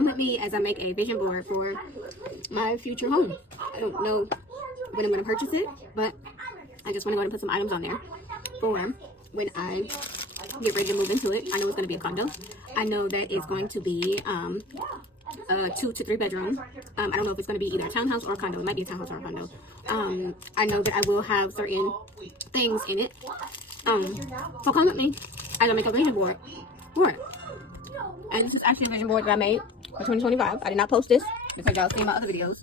come with me as I make a vision board for my future home. I don't know when I'm going to purchase it, but I just want to go ahead and put some items on there for when I get ready to move into it. I know it's going to be a condo. I know that it's going to be a 2 to 3 bedroom. I don't know if it's going to be either a townhouse or a condo. It might be a townhouse or a condo. I know that I will have certain things in it. So come with me as I make a vision board for it. And this is actually a vision board that I made for 2025. I did not post this because y'all seen my other videos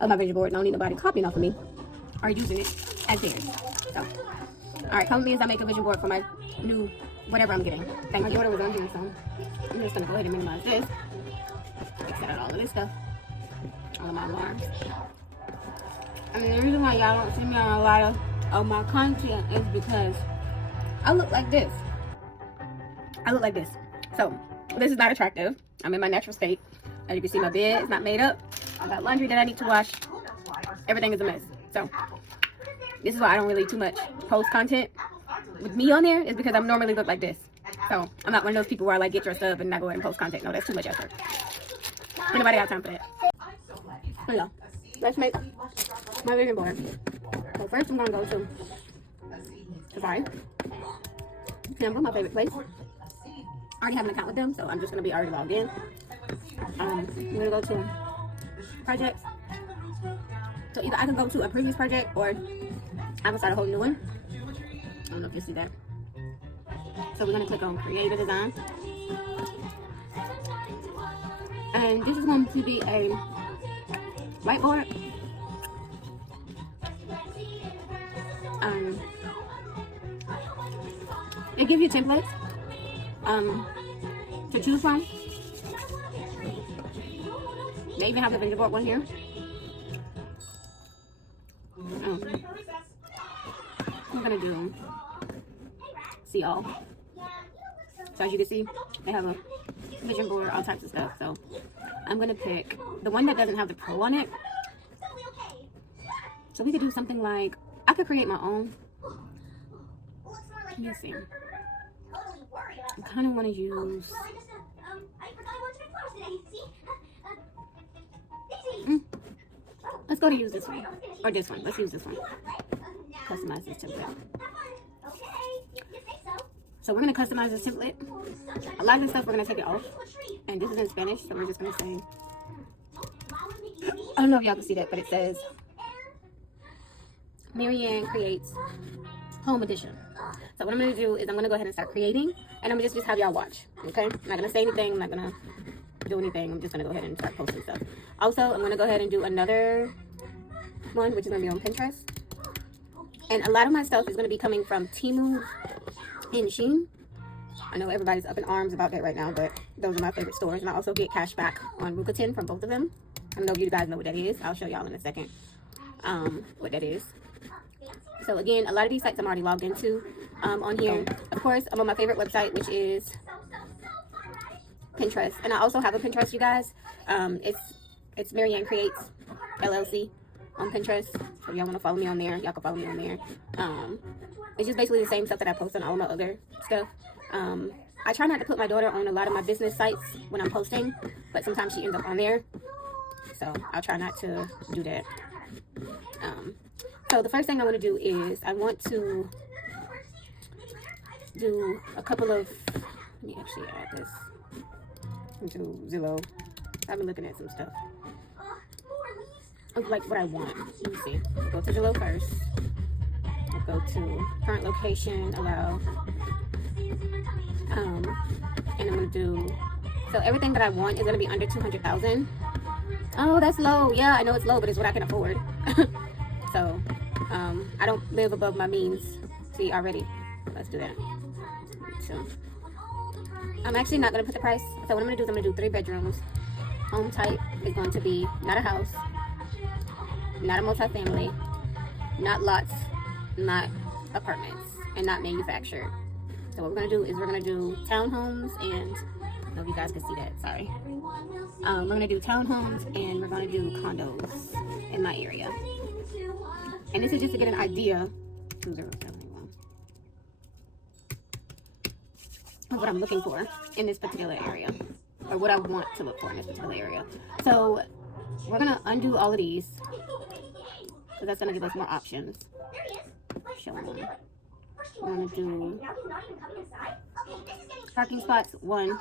of my vision board. And I don't need nobody copying off of me or using it as theirs. So, alright, come with me as I make a vision board for my new whatever I'm getting. Thank my daughter was on here, so I'm just gonna go ahead and minimize this. Exit out all of this stuff. All of my alarms. I mean, the reason why y'all don't see me on a lot of my content is because I look like this. I look like this. So, this is not attractive. I'm in my natural state. As you can see, my bed is not made up. I got laundry that I need to wash. Everything is a mess. So, this is why I don't really too much post content with me on there, is because I normally look like this. So, I'm not one of those people where I like get dressed up and not go ahead and post content. No, that's too much effort. Anybody have time for that? So, yeah. Let's make my vision board. So, first I'm going to go to Safari. Canva, my favorite place. I already have an account with them, so I'm just going to be already logged in. I'm going to go to projects. So either I can go to a previous project or I can start a whole new one. I don't know if you see that. So we're going to click on create a design. And this is going to be a whiteboard. It gives you templates to choose from. They even have the vision board one here. I'm gonna do see all. So as you can see, they have a vision board, all types of stuff. So I'm gonna pick the one that doesn't have the pro on it. So we could do something like, I could create my own. Let me see. I kind of want to use let's go to use this one or this one. Let's use this one. Customize this template. So we're going to customize this template. A lot of this stuff we're going to take it off, and this is in Spanish, so we're just going to say, I don't know if y'all can see that, but it says Marianne Creates Home Edition. So what I'm going to do is I'm going to go ahead and start creating, and I'm going to just have y'all watch, okay? I'm not going to say anything. I'm not going to do anything. I'm just going to go ahead and start posting stuff. Also, I'm going to go ahead and do another one, which is going to be on Pinterest. And a lot of my stuff is going to be coming from Temu and Shein. I know everybody's up in arms about that right now, but those are my favorite stores. And I also get cash back on Rakuten from both of them. I don't know if you guys know what that is. I'll show y'all in a second what that is. So again, a lot of these sites I'm already logged into on here. Of course, I'm on my favorite website, which is Pinterest. And I also have a Pinterest, you guys. It's Marianne Creates LLC on Pinterest. So if y'all want to follow me on there, y'all can follow me on there. It's just basically the same stuff that I post on all my other stuff. I try not to put my daughter on a lot of my business sites when I'm posting, but sometimes she ends up on there. So I'll try not to do that. So the first thing I want to do is I want to do a couple of, let me actually add this into Zillow. I've been looking at some stuff of like what I want. Let me see. I'll go to Zillow first. I'll go to current location, allow. And I'm going to do, so everything that I want is going to be under 200,000. Oh, that's low. Yeah, I know it's low, but it's what I can afford. So, I don't live above my means. See, already. Let's do that. So, I'm actually not going to put the price. So what I'm going to do is I'm going to do 3 bedrooms. Home type is going to be not a house, not a multifamily, not lots, not apartments, and not manufactured. So what we're going to do is we're going to do townhomes, and I don't know if you guys can see that, sorry. We're going to do townhomes, and we're going to do condos in my area. And this is just to get an idea 2071 of what I'm looking for in this particular area. or what I want to look for in this particular area. So we're gonna undo all of these, so that's gonna give us more options. Show them. We're gonna do parking spots 1.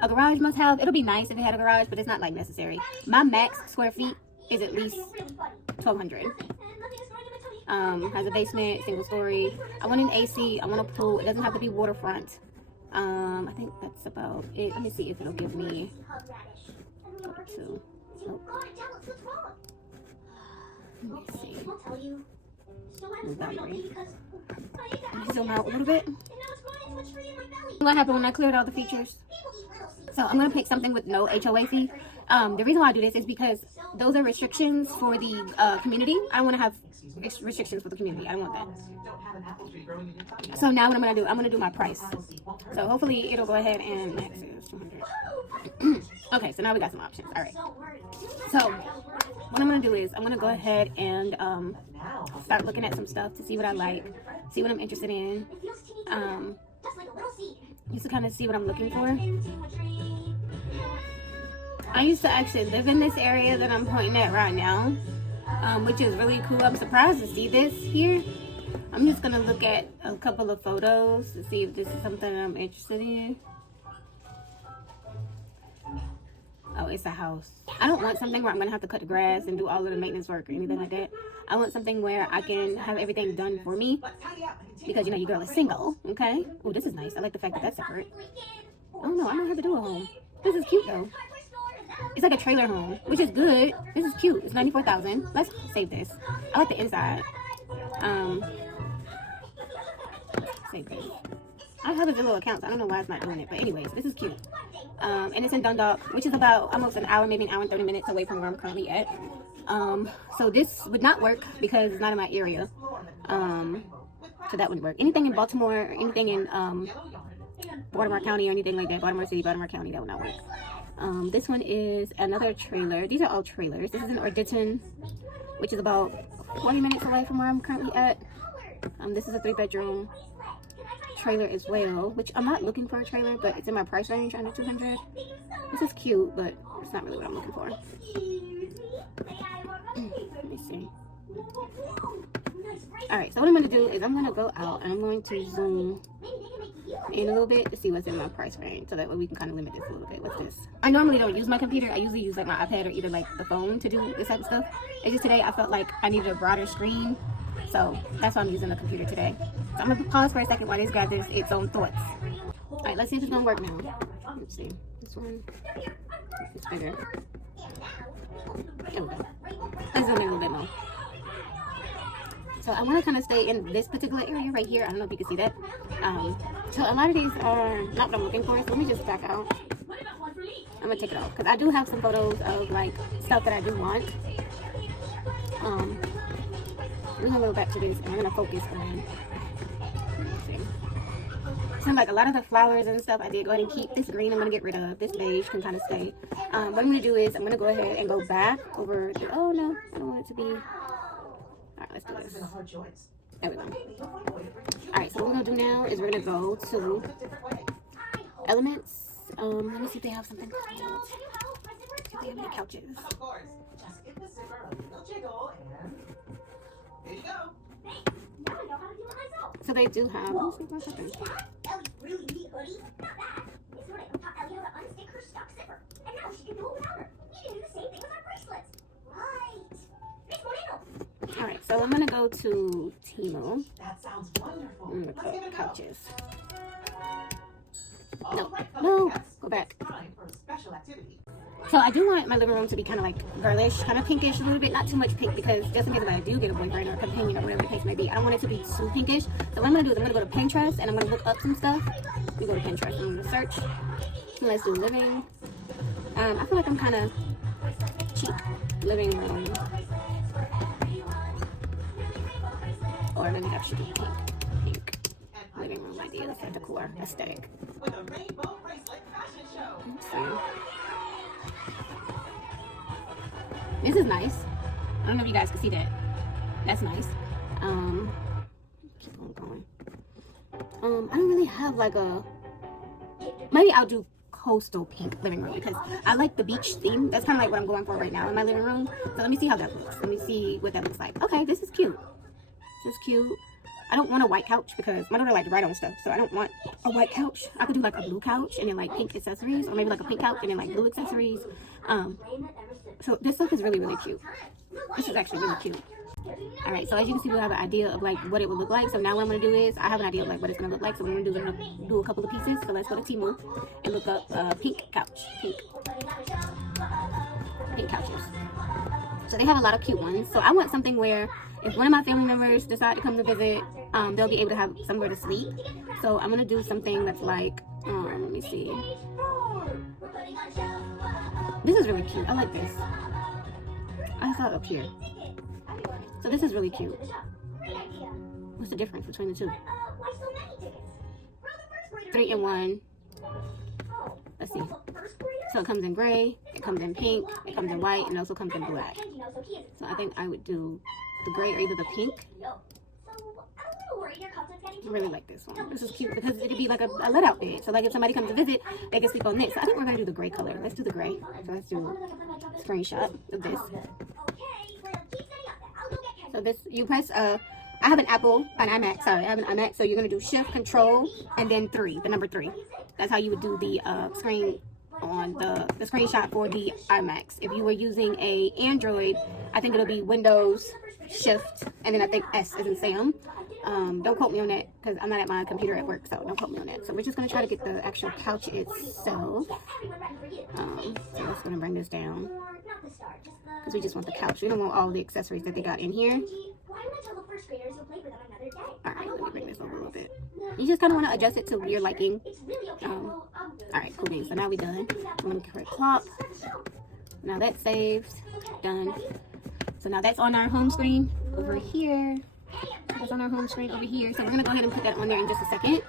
A garage must have. It'll be nice if it had a garage, but it's not like necessary. My max square feet is at least 1,200. Has a basement, single story. I want an AC. I want a pool. It doesn't have to be waterfront. I think that's about it. Let me see if it'll give me 2. Oh. Let me see. Boundary. Let me zoom out a little bit. What happened when I cleared all the features? So I'm going to pick something with no HOA fee. The reason why I do this is because those are restrictions for the community. I don't want to have restrictions for the community. I don't want that. So now what I'm going to do, I'm going to do my price. So hopefully it'll go ahead and max is 200. Okay, so now we got some options. All right. So what I'm going to do is I'm going to go ahead and start looking at some stuff to see what I like, see what I'm interested in. Just to kind of see what I'm looking for. I used to actually live in this area that I'm pointing at right now, which is really cool. I'm surprised to see this here. I'm just gonna look at a couple of photos to see if this is something I'm interested in. Oh, it's a house. I don't want something where I'm gonna have to cut the grass and do all of the maintenance work or anything like that. I want something where I can have everything done for me, because you know your girl is single. Okay. Oh, this is nice. I like the fact that that's separate. Oh no, I don't have to do a home. This is cute though. It's like a trailer home, which is good. This is cute. It's $94,000. Let's save this. I like the inside. Save this. I have a Zillow account, so I don't know why it's not doing it. But anyways, this is cute. And it's in Dundalk, which is about almost an hour, maybe an hour and 30 minutes away from where I'm currently at. So this would not work because it's not in my area. So that wouldn't work. Anything in Baltimore, or anything in Baltimore County or anything like that, Baltimore City, Baltimore County, that would not work. This one is another trailer. These are all trailers. This is in Orditon, which is about 40 minutes away from where I'm currently at. This is a 3-bedroom trailer as well, which I'm not looking for a trailer, but it's in my price range, under 200. This is cute, but it's not really what I'm looking for. Let me see. Alright, so what I'm going to do is I'm going to go out and I'm going to zoom in a little bit to see what's in my price range, so that way we can kind of limit this a little bit. What's this? I normally don't use my computer. I usually use like my iPad or either like the phone to do this type of stuff. It's just today I felt like I needed a broader screen, so that's why I'm using the computer today. So I'm going to pause for a second while this gathers its own thoughts. Alright, let's see if it's going to work now. Let's see. This one is bigger. There we go. Let's zoom in a little bit more. So I want to kind of stay in this particular area right here. I don't know if you can see that. So a lot of these are not what I'm looking for. So let me just back out. I'm going to take it off because I do have some photos of like stuff that I do want. We're going to go back to this and I'm going to focus on. So like a lot of the flowers and stuff I did go ahead and keep. This green I'm going to get rid of. This beige can kind of stay. What I'm going to do is I'm going to go ahead and go back over. Oh no, I don't want it to be. Alright, let's do this. There we go. Alright, so what we're going to do now is we're going to go to Elements. Let me see if they have something called. See if they have any couches. Of course. Just get the zipper a little jiggle and there you go. Now I know how to do it myself. So they do have. Let's see what's happening. Ellie's really neat hoodie. Not bad. This morning I taught Ellie how to unstick her stock zipper. And now she can do it without her. You can do the same thing with our bracelets. Right. Miss Moreno. Alright, so I'm going to go to Temu. That sounds wonderful. I'm going to Let's give it put a go. couches. All No, right, no, yes, go back. it's time for a special activity. So I do want my living room to be kind of like girlish, kind of pinkish a little bit, not too much pink, because just in case I do get a boyfriend or a companion or whatever the case may be, I don't want it to be too pinkish. So what I'm going to do is I'm going to go to Pinterest and I'm going to look up some stuff. Let me go to Pinterest. I'm going to search. Let's do living. I feel like I'm kind of cheap. Living room. Or let me actually do pink. Living room ideas for decor aesthetic. With a rainbow bracelet fashion show. Let's see. This is nice. I don't know if you guys can see that. That's nice. Keep on going. I don't really have like a. Maybe I'll do coastal pink living room because I like the beach theme. That's kind of like what I'm going for right now in my living room. So let me see how that looks. Let me see what that looks like. Okay, this is cute. This is cute. I don't want a white couch because my daughter likes to write on stuff, so I don't want a white couch. I could do like a blue couch and then like pink accessories, or maybe like a pink couch and then like blue accessories. So this stuff is really, really cute. This is actually really cute. All right, so as you can see, we have an idea of like what it would look like. So now what I'm gonna do is I have an idea of like what it's gonna look like. So what I'm gonna do a couple of pieces. So let's go to Temu and look up pink couch, pink couches. So they have a lot of cute ones. So I want something where if one of my family members decide to come to visit, they'll be able to have somewhere to sleep. So I'm gonna do something that's like, let me see. This is really cute. I like this. I saw it up here. So this is really cute. What's the difference between the two? 3 in 1. Let's see. So it comes in gray, it comes in pink, it comes in white, and it also comes in black. So I think I would do the gray or either the pink. I really like this one. This is cute because it'd be like a let out bed. So like if somebody comes to visit, they can sleep on this. So I think we're gonna do the gray color. Let's do the gray. So let's do a screenshot of this. So this, you press, I have an iMac, sorry, I have an iMac. So you're gonna do Shift, Control, and then 3, the number 3. That's how you would do the screen on the screenshot for the iMacs. If you were using a Android, I think it'll be Windows, Shift, and then I think S as in Sam. Don't quote me on that because I'm not at my computer at work, so don't quote me on that. So we're just gonna try to get the actual couch itself. So let's gonna bring this down because we just want the couch. We don't want all the accessories that they got in here. All right, let me bring this over a little bit. You just kind of want to adjust it to your liking. All right, cool beans. So now we're done. I'm gonna create plop. Now that's saved. Done. So now that's on our home screen over here. That's on our home screen over here. So we're gonna go ahead and put that on there in just a second.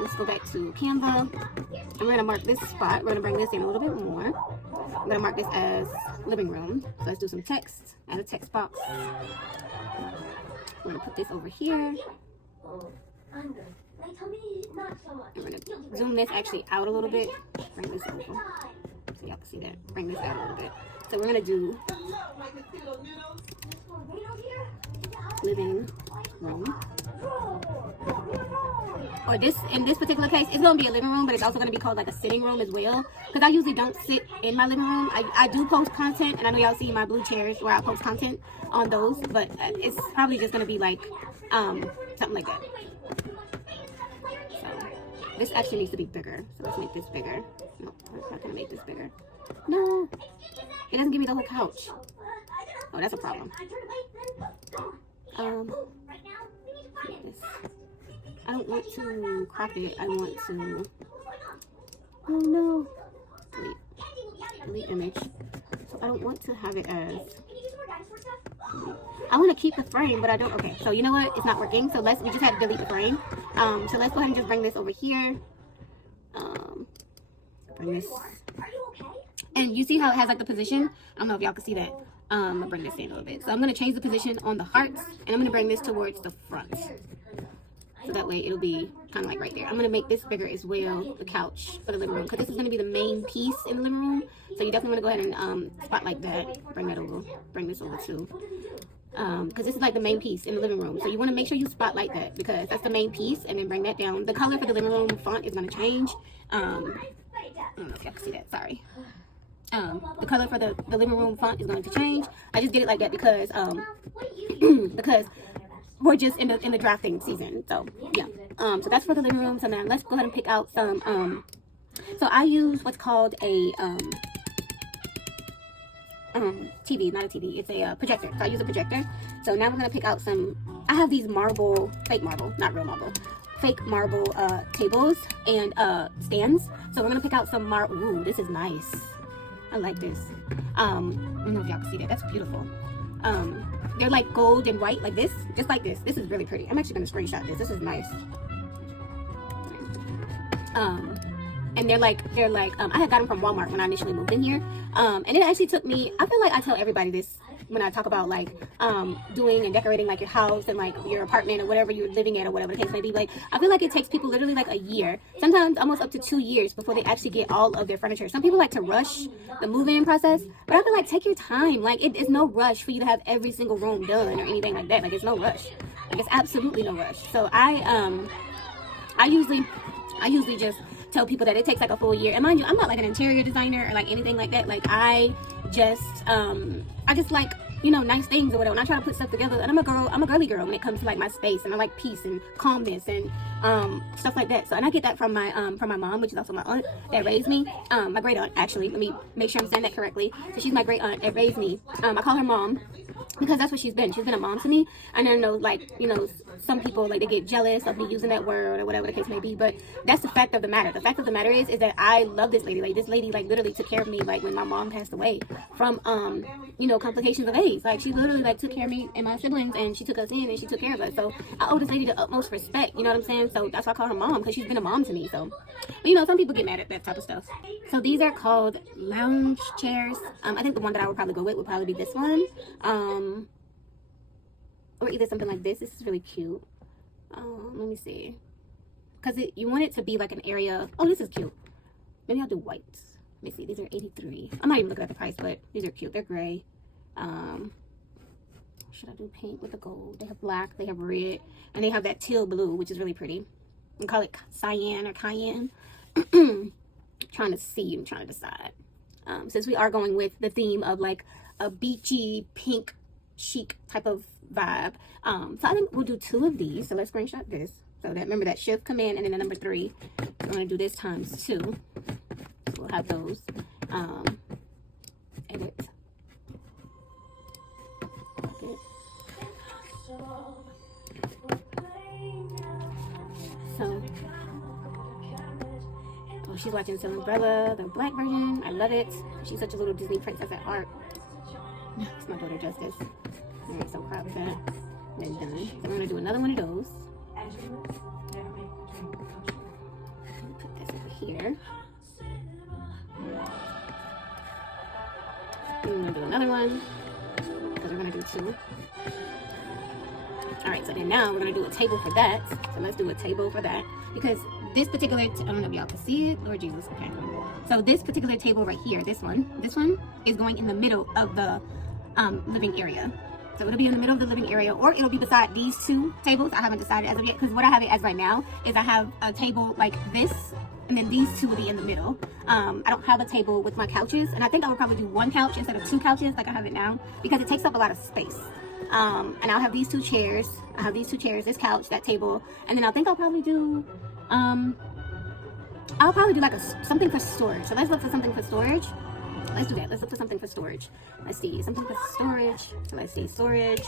Let's go back to Canva. And we're gonna mark this spot. We're gonna bring this in a little bit more. I'm gonna mark this as living room. So let's do some text. Add a text box. We're gonna put this over here. And we're gonna zoom this actually out a little bit. Bring this over. So y'all can see that. Bring this out a little bit. So we're gonna do living room. Or this, in this particular case, it's gonna be a living room, but it's also gonna be called like a sitting room as well. Because I usually don't sit in my living room. I do post content, and I know y'all see my blue chairs where I post content on those, but it's probably just gonna be like something like that. So this actually needs to be bigger. So let's make this bigger. No, I'm not gonna make this bigger. No, it doesn't give me the whole couch. Oh, that's a problem. This. I don't want to crop it. I want to. Oh no. Delete image. So I don't want to have it as. I want to keep the frame, but I don't. Okay, so you know what? It's not working. So we just had to delete the frame. So let's go ahead and just bring this over here. Bring this. And you see how it has like the position? I don't know if y'all can see that. I'm gonna bring this in a little bit. So I'm gonna change the position on the hearts, and I'm gonna bring this towards the front. So that way it'll be kind of like right there. I'm gonna make this bigger as well, the couch for the living room, because this is gonna be the main piece in the living room. So you definitely wanna go ahead and spotlight that. Bring that over. Bring this over too. Because this is like the main piece in the living room. So you wanna make sure you spotlight that because that's the main piece, and then bring that down. The color for the living room font is gonna change. I don't know if y'all can see that. Sorry. The color for the living room font is going to change. I just did it like that because because we're just in the drafting season. So yeah. So that's for the living room. So now let's go ahead and pick out some. So I use what's called a TV, not a TV. It's a projector. So I use a projector. So now we're gonna pick out some. I have these fake marble, not real marble. Fake marble tables and stands. So we're gonna pick out some marble. Ooh, this is nice. I like this. I don't know if y'all can see that. That's beautiful. They're like gold and white, like this, just like this. This is really pretty. I'm actually gonna screenshot this. This is nice. and they're like I had got them from Walmart when I initially moved in here, and it actually took me, I feel like I tell everybody this when I talk about like doing and decorating like your house and like your apartment or whatever you're living at or whatever the case may be. Like, I feel like it takes people literally like a year, sometimes almost up to 2 years before they actually get all of their furniture. Some people like to rush the move-in process, but I feel like take your time. Like, it is no rush for you to have every single room done or anything like that. Like, it's no rush. Like, it's absolutely no rush. So I usually just tell people that it takes like a full year. And mind you, I'm not like an interior designer or like anything like that. Like, I just like, you know, nice things or whatever. And I try to put stuff together. And I'm a girly girl when it comes to like my space, and I like peace and calmness and stuff like that. So, and I get that from my mom, which is also my aunt that raised me. My great aunt, actually. Let me make sure I'm saying that correctly. So she's my great aunt that raised me. I call her mom because that's what she's been. She's been a mom to me. And I know, like, you know, some people, like, they get jealous of me using that word or whatever the case may be, but that's the fact of the matter. The fact of the matter is that I love this lady. Like, this lady, like, literally took care of me, like, when my mom passed away from, you know, complications of AIDS. Like, she literally, like, took care of me and my siblings, and she took us in, and she took care of us. So I owe this lady the utmost respect, you know what I'm saying? So that's why I call her mom, because she's been a mom to me. So, but, you know, some people get mad at that type of stuff. So these are called lounge chairs. I think the one that I would probably go with would probably be this one. Or either something like this. This is really cute. Let me see. Because you want it to be like an area. Oh, this is cute. Maybe I'll do whites. Let me see. These are $83. I'm not even looking at the price, but these are cute. They're gray. Should I do pink with the gold? They have black. They have red. And they have that teal blue, which is really pretty. We call it cyan or cayenne. Trying to see. I'm trying to decide. Since we are going with the theme of like a beachy, pink, chic type of vibe. So I think we'll do 2 of these. So let's screenshot this. So that, remember that shift command and then the number 3. So I'm going to do this times 2. So we'll have those. Edit. Okay. So, oh, she's watching Silver Umbrella, the black version. I love it. She's such a little Disney princess at heart. It's my daughter Justice. Alright, so crop that. Then done. So I'm going to do another one of those. Put this over here. And I'm going to do another one. Because we're going to do 2. Alright, so then now we're going to do a table for that. So let's do a table for that. Because this particular, I don't know if y'all can see it. Lord Jesus, okay. So this particular table right here, this one is going in the middle of the living area. So it'll be in the middle of the living area, or it'll be beside these 2 tables. I haven't decided as of yet, because what I have it as right now is I have a table like this, and then these 2 will be in the middle. I don't have a table with my couches, and I think I would probably do 1 couch instead of 2 couches like I have it now, because it takes up a lot of space. And I'll have these 2 chairs. I have these 2 chairs, this couch, that table, and then I think I'll probably do like something for storage. So let's look for something for storage. Let's do that. Let's look for something for storage. Let's see. Something for storage. So let's see. Storage.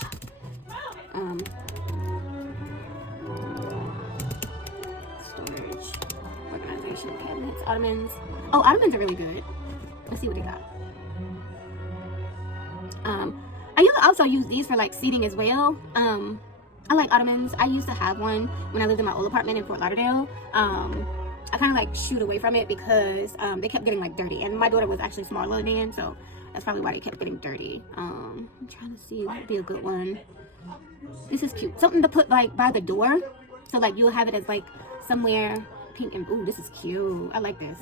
Storage. Organization. Cabinets. Ottomans. Oh, ottomans are really good. Let's see what they got. I also use these for like seating as well. I like ottomans. I used to have one when I lived in my old apartment in Fort Lauderdale. I kind of like shoot away from it because they kept getting like dirty, and my daughter was actually smaller then, so that's probably why they kept getting dirty. I'm trying to see what would be a good one. This is cute. Something to put like by the door, so like you'll have it as like somewhere pink and ooh, this is cute. I like this.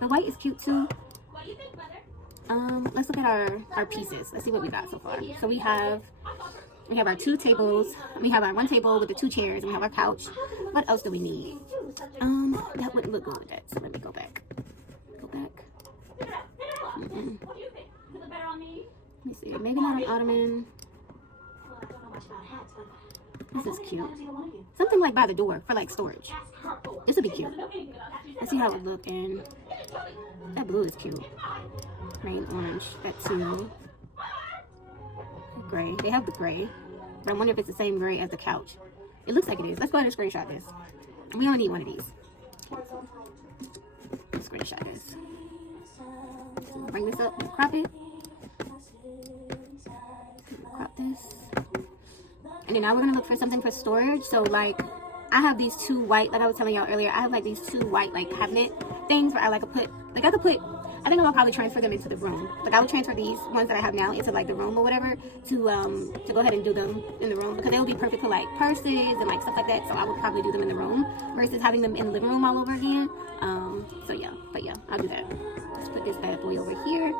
The white is cute too. Let's look at our pieces. Let's see what we got so far. So we have our 2 tables. We have our 1 table with the 2 chairs, and we have our couch. What else do we need? That wouldn't look good with that. So let me go back. Go back. Let me see. Maybe not an ottoman. This is cute. Something like by the door for like storage. This would be cute. Let's see how it would look. And that blue is cute. Green, orange. That too. Gray. They have the gray. But I wonder if it's the same gray as the couch. It looks like it is. Let's go ahead and screenshot this. We only need one of these. Let's screenshot this. So bring this up and crop it. Crop this. And then now we're going to look for something for storage. So like, I have these two white, like I was telling y'all earlier, I have like these two white like cabinet things where I like to put, I think I'm gonna probably transfer them into the room. Like I would transfer these ones that I have now into like the room or whatever to go ahead and do them in the room, because they would be perfect for like purses and like stuff like that. So I would probably do them in the room versus having them in the living room all over again. So yeah, but yeah, I'll do that. Let's put this bad boy over here.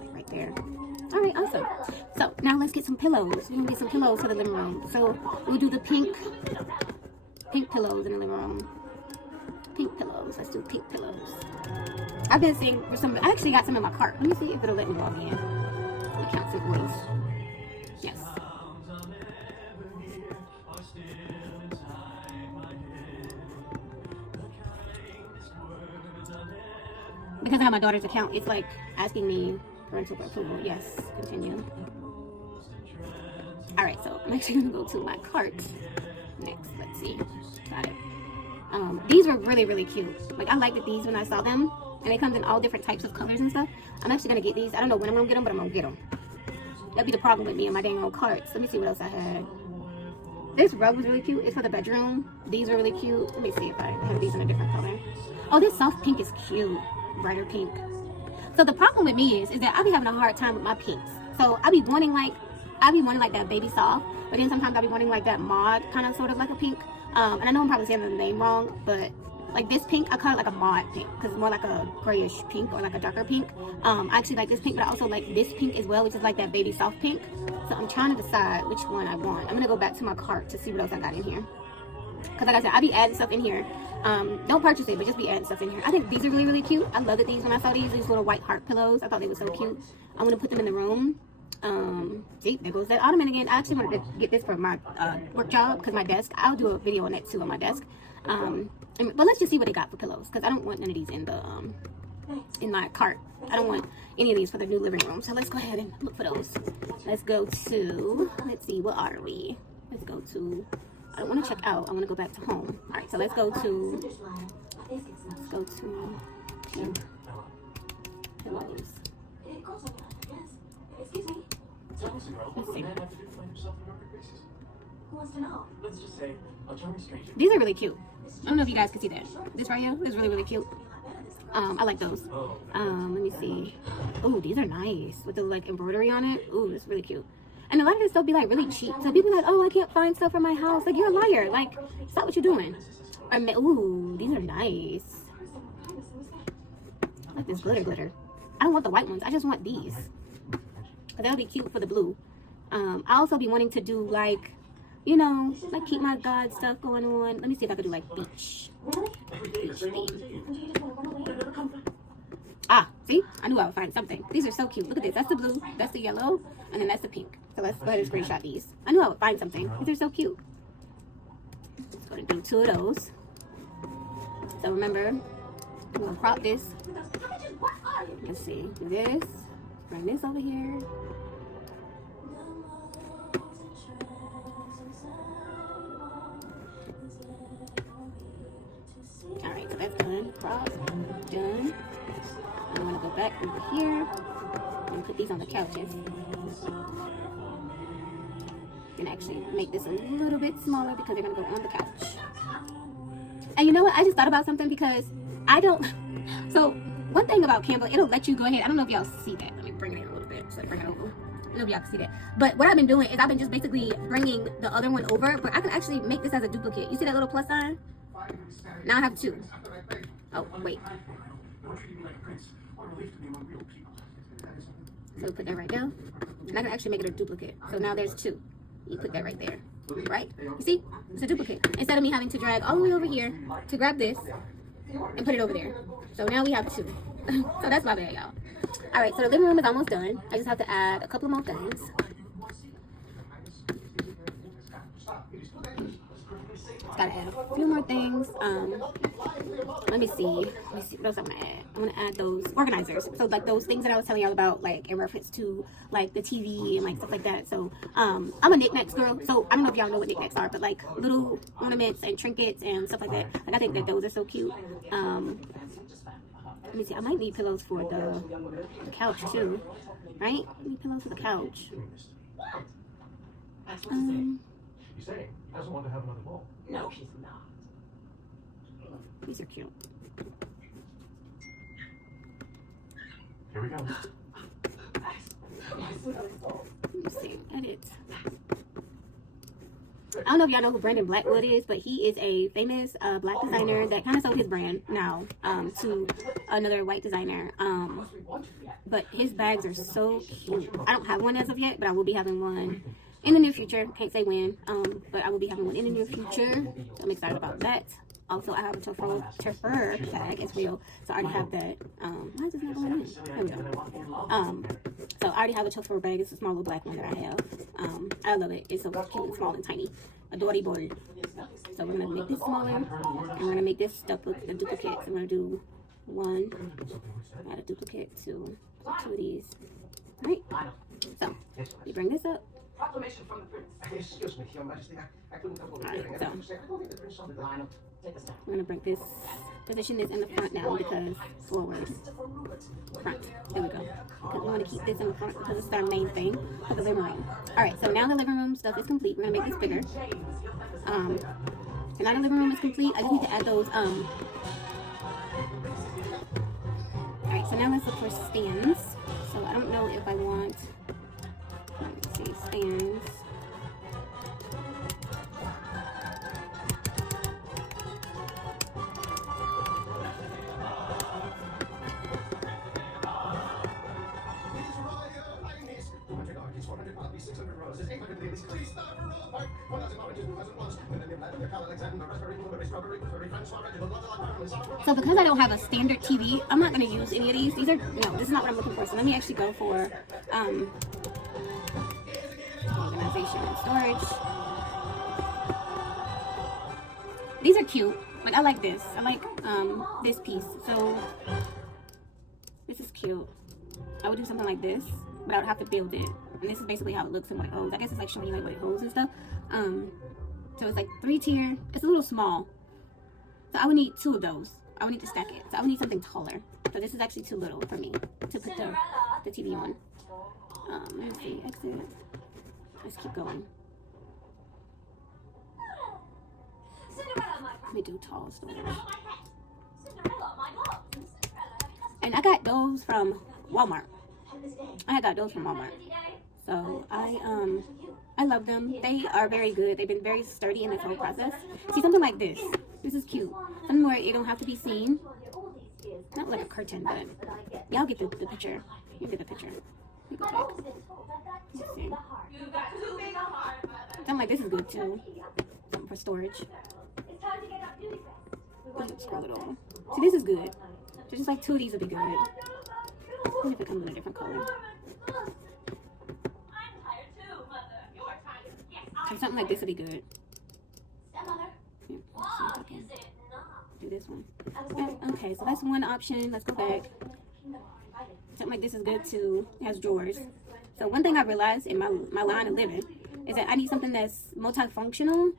Like right there. All right, awesome. So now let's get some pillows. We're gonna get some pillows for the living room. So we'll do the pink pillows in the living room. Pink pillows. Let's do pink pillows. I've been seeing for some. I actually got some in my cart. Let me see if it'll let me log in. Let me count some boys. Yes. Because I have my daughter's account, it's like asking me parental approval. Yes. Continue. All right. So I'm actually gonna go to my cart next. Let's see. Got it. These were really, really cute. Like I liked these when I saw them, and it comes in all different types of colors and stuff. I'm actually gonna get these. I don't know when I'm gonna get them, but I'm gonna get them. That'd be the problem with me and my dang old carts. Let me see what else I had. This rug was really cute. It's for the bedroom. These are really cute. Let me see if I have these in a different color. Oh, this soft pink is cute. Brighter pink. So the problem with me is that I be having a hard time with my pinks. So I be wanting like that baby soft, but then sometimes I be wanting like that mod kind of sort of like a pink. And I know I'm probably saying the name wrong, but like this pink, I call it like a mod pink because it's more like a grayish pink or like a darker pink. I actually like this pink, but I also like this pink as well, which is like that baby soft pink. So I'm trying to decide which one I want. I'm gonna go back to my cart to see what else I got in here. Because like I said, I be adding stuff in here. Don't purchase it, but just be adding stuff in here. I think these are really, really cute. I loved these when I saw these little white heart pillows. I thought they were so cute. I'm gonna put them in the room. See, there goes that ottoman again. I actually wanted to get this for my work job because my desk. I'll do a video on that too on my desk. But let's just see what they got for pillows because I don't want none of these in the in my cart. I don't want any of these for the new living room. So let's go ahead and look for those. Let's go to, let's see, what are we? Let's go to, I don't want to check out. I want to go back to home. All right, so let's go to pink pillows. Let's see. These are really cute. I don't know if you guys can see that. This right here is really, really cute. I like those. Let me see. Oh, these are nice with the like embroidery on it. Ooh, it's really cute. And a lot of this stuff be like really cheap. So people are like, oh, I can't find stuff for my house. Like, you're a liar. Like, stop what you're doing. Ooh, these are nice. I like this glitter. I don't want the white ones. I just want these. But that'll be cute for the blue. I also be wanting to do like, you know, like keep my God stuff going on. Let me see if I could do like beach theme. Ah, see? I knew I would find something. These are so cute. Look at this. That's the blue, that's the yellow, and then that's the pink. So let's go ahead and screenshot these. I knew I would find something. These are so cute. Let's go and do 2 of those. So remember, I'm gonna crop this. Let's see. Do this. Bring this over here. Alright, so that's done. Crop. Done. I'm going to go back over here and put these on the couches. And actually make this a little bit smaller because they're going to go on the couch. And you know what? I just thought about something because I don't... So, one thing about Canva, it'll let you go ahead. I don't know if y'all see that. Let me bring it in a little bit. So I bring it over. I don't know if y'all can see that. But what I've been doing is I've been just basically bringing the other one over. But I can actually make this as a duplicate. You see that little plus sign? Now I have 2. Oh, wait. So put that right there. And I can actually make it a duplicate. So now there's 2. You put that right there. Right? You see? It's a duplicate. Instead of me having to drag all the way over here to grab this and put it over there. So now we have 2. So that's my bad, y'all. Alright, so the living room is almost done. I just have to add a couple more things. Gotta add a few more things. Let me see what else I'm gonna add. I'm gonna add those organizers. So like those things that I was telling y'all about, like in reference to like the TV and like stuff like that. So I'm a knickknacks girl. So I don't know if y'all know what knickknacks are, but like little ornaments and trinkets and stuff like that. Like I think that those are so cute. Let me see. I might need pillows for the couch too, right? I need pillows for the couch. doesn't want to have another ball. No, she's not. These are cute. Here we go. Let me see. Edit. I don't know if y'all know who Brandon Blackwood is, but he is a famous black designer that kind of sold his brand now to another white designer. But his bags are so cute. I don't have one as of yet, but I will be having one in the near future. Can't say when, but I will be having one in the near future. I'm excited about that. Also, I have a Turfur bag as well. So I already have that. Why is this not going in? There we go. So I already have a Turfur bag. It's a small little black one that I have. I love it. It's so cute and small and tiny. Adorable boy. So we're going to make this smaller. And we're going to make this the duplicates. I'm going to do one. Add a duplicate to two of these. Alright. So, you bring this up. Proclamation from the prince. Excuse me, Your Majesty. I couldn't come over Alright, here. so I don't think the prince saw the Lionel, take us down. we're gonna bring this, position this in the front now because forward, front. There we go. Because we want to keep this in the front because it's our main thing for the living room. Alright, so now the living room stuff is complete. We're gonna make this bigger. And now the living room is complete. I just need to add those. Alright, so now let's look for stands. So I don't know if I want. Let's see, stands. So because I don't have a standard TV, I'm not going to use any of these. These are, no, this is not what I'm looking for. So let me actually go for organization and storage. These are cute. Like, I like this. I like this piece. So this is cute. I would do something like this, but I would have to build it. And this is basically how it looks in what it holds. I guess it's like showing you like what it holds and stuff. So it's like 3-tier. It's a little small. So I would need 2 of those. I would need to stack it. So I would need something taller. So this is actually too little for me to put the TV on. Let me see. Exit. Let's keep going. Let me do tall storage. And I got those from Walmart. I got those from Walmart. So I love them. They are very good. They've been very sturdy in this whole process. See, something like this. This is cute. Something where it don't have to be seen. Not like a curtain, but y'all get the picture. You get the picture. You go back. Let's see. Something like this is good too. Something for storage. Scroll it over. See, this is good. So just like 2 of these would be good. Even if it comes in a different color. So something like this would be good. Here, let's see if I can do this one. Okay, so that's one option. Let's go back. Something like this is good too. It has drawers. So one thing I realized in my line of living is that I need something that's multifunctional.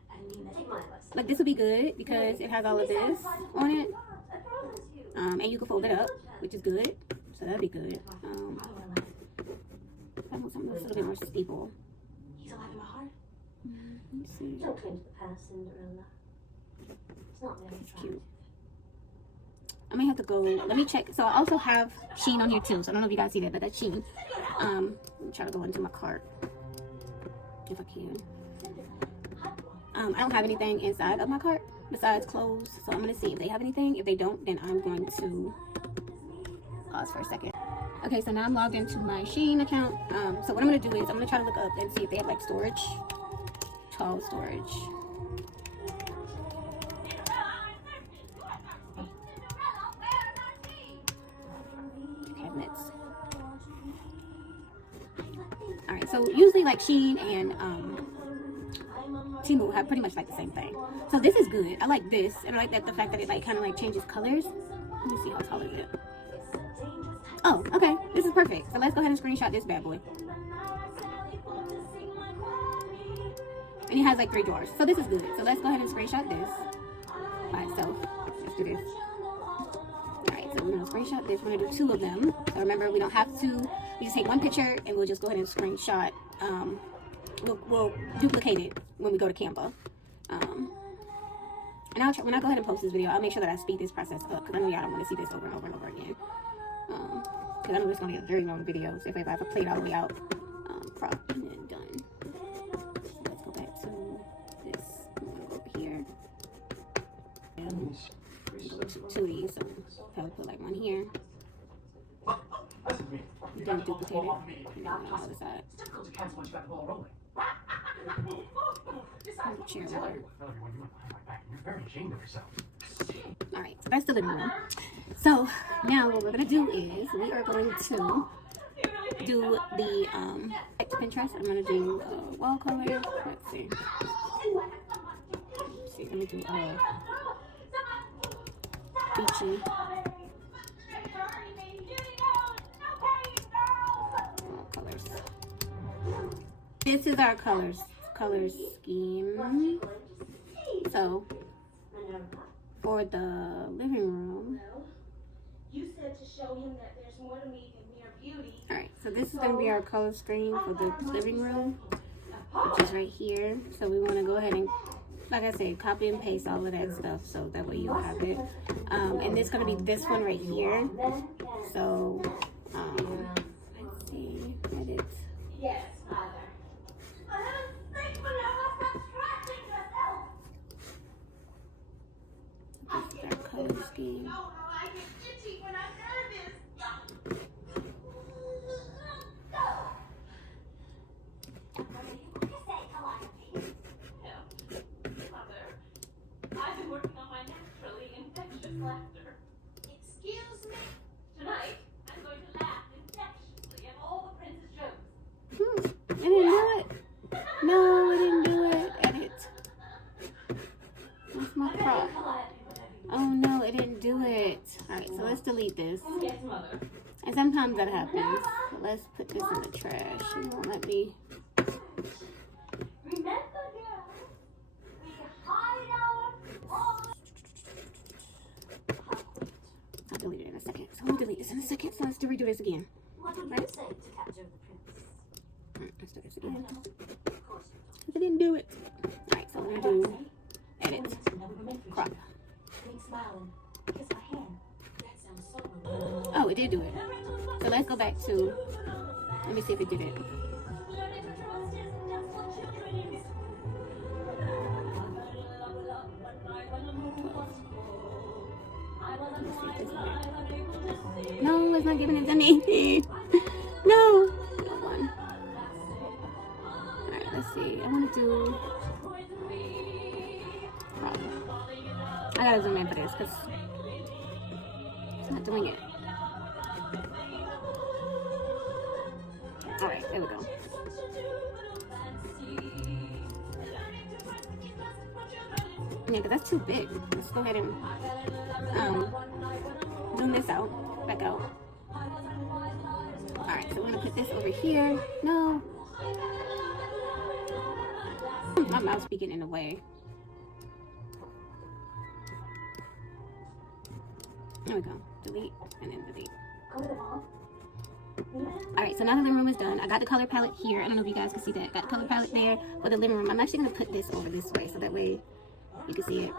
Like this would be good because it has all of this on it. And you can fold it up, which is good. So that'd be good. I want something that's a little bit more stable. He's alive in my heart. Let me see. Don't cling to the past, Cinderella. It's not very Cute. I may have to go. Let me check. So I also have Shein on here too. So I don't know if you guys see that, but that's Shein. Let me try to go into my cart if I can. I don't have anything inside of my cart besides clothes. So I'm gonna see if they have anything. If they don't, then I'm going to pause for a second. Okay, so now I'm logged into my Shein account. So what I'm gonna do is I'm gonna try to look up and see if they have like storage, tall storage. Cabinets. All right, so usually like Shein and Temu have pretty much like the same thing. So this is good. I like this, and I like that the fact that it like kind of like changes colors. Let me see how tall is it. Oh, okay. This is perfect. So let's go ahead and screenshot this bad boy. And it has like 3 drawers. So this is good. So let's go ahead and screenshot this by itself. Let's do this. Alright, so we're going to screenshot this. We're going to do 2 of them. So remember, we don't have to. We just take one picture and we'll just go ahead and screenshot. We'll duplicate it when we go to Canva. And I'll try, when I go ahead and post this video, I'll make sure that I speed this process up because I know y'all don't want to see this over and over and over again. Because I know it's going to be a very long video. So if I have to play it all the way out, crop and then done. So let's go back to this. I'm going to go over here. And go to 2D. So I'll put like one here. Listen to me. Then duplicate it. And then on the other side. It's difficult to cancel once you got the ball rolling. Chair Tell over. everyone you went behind my back. You're very ashamed of yourself. Alright, so that's the living room. So now what we're gonna do is we are going to do the back to Pinterest. I'm gonna do wall color. Let's see. Let's see, let me do beachy wall colors. This is our color scheme. So for the living room. You said to show him that there's more to me than mere beauty. Alright, so this is going to be our color scheme for the living room, which is right here. So we want to go ahead and, like I said, copy and paste all of that stuff so that way you'll have it. And it's going to be this one right here. So, let's see, edit. Yes, Father. I haven't slept for now. Stop scratching yourself. This is our color scheme. I get itchy when I'm nervous. I've been working on my naturally infectious laughter. Excuse me? Tonight, I'm going to laugh infectiously at all the Prince's jokes. I didn't do it. No, I didn't do it. Edit. That's my prop. Oh no, it didn't do it. Alright, so let's delete this. Yes, Mother. And sometimes that happens. So let's put this in the trash. It won't let me. Remember, girls? We hide our I'll delete it in a second. So we'll delete this in a second. So let's redo this again. What would you say to capture the prince? Let's do this again. I didn't do it. Alright, so we're gonna do edit. Crop. Big smile and kiss my hand. That sounds so romantic. Oh, it did do it. So let's go back to. Let me see if it did it. Learning to trust isn't just for children. It's No, it's not giving it to me. No. That one. Alright, let's see. I want to do. Crop. I gotta zoom in for this because it's not doing it. Alright, there we go. Yeah, because that's too big. Let's go ahead and zoom this out, back out. Alright, so we're gonna put this over here. No. My mouse be getting in the way. There we go. Delete and then delete. Alright, so now the living room is done. I got the color palette here. I don't know if you guys can see that. Got the color palette there for the living room. I'm actually going to put this over this way so that way you can see it.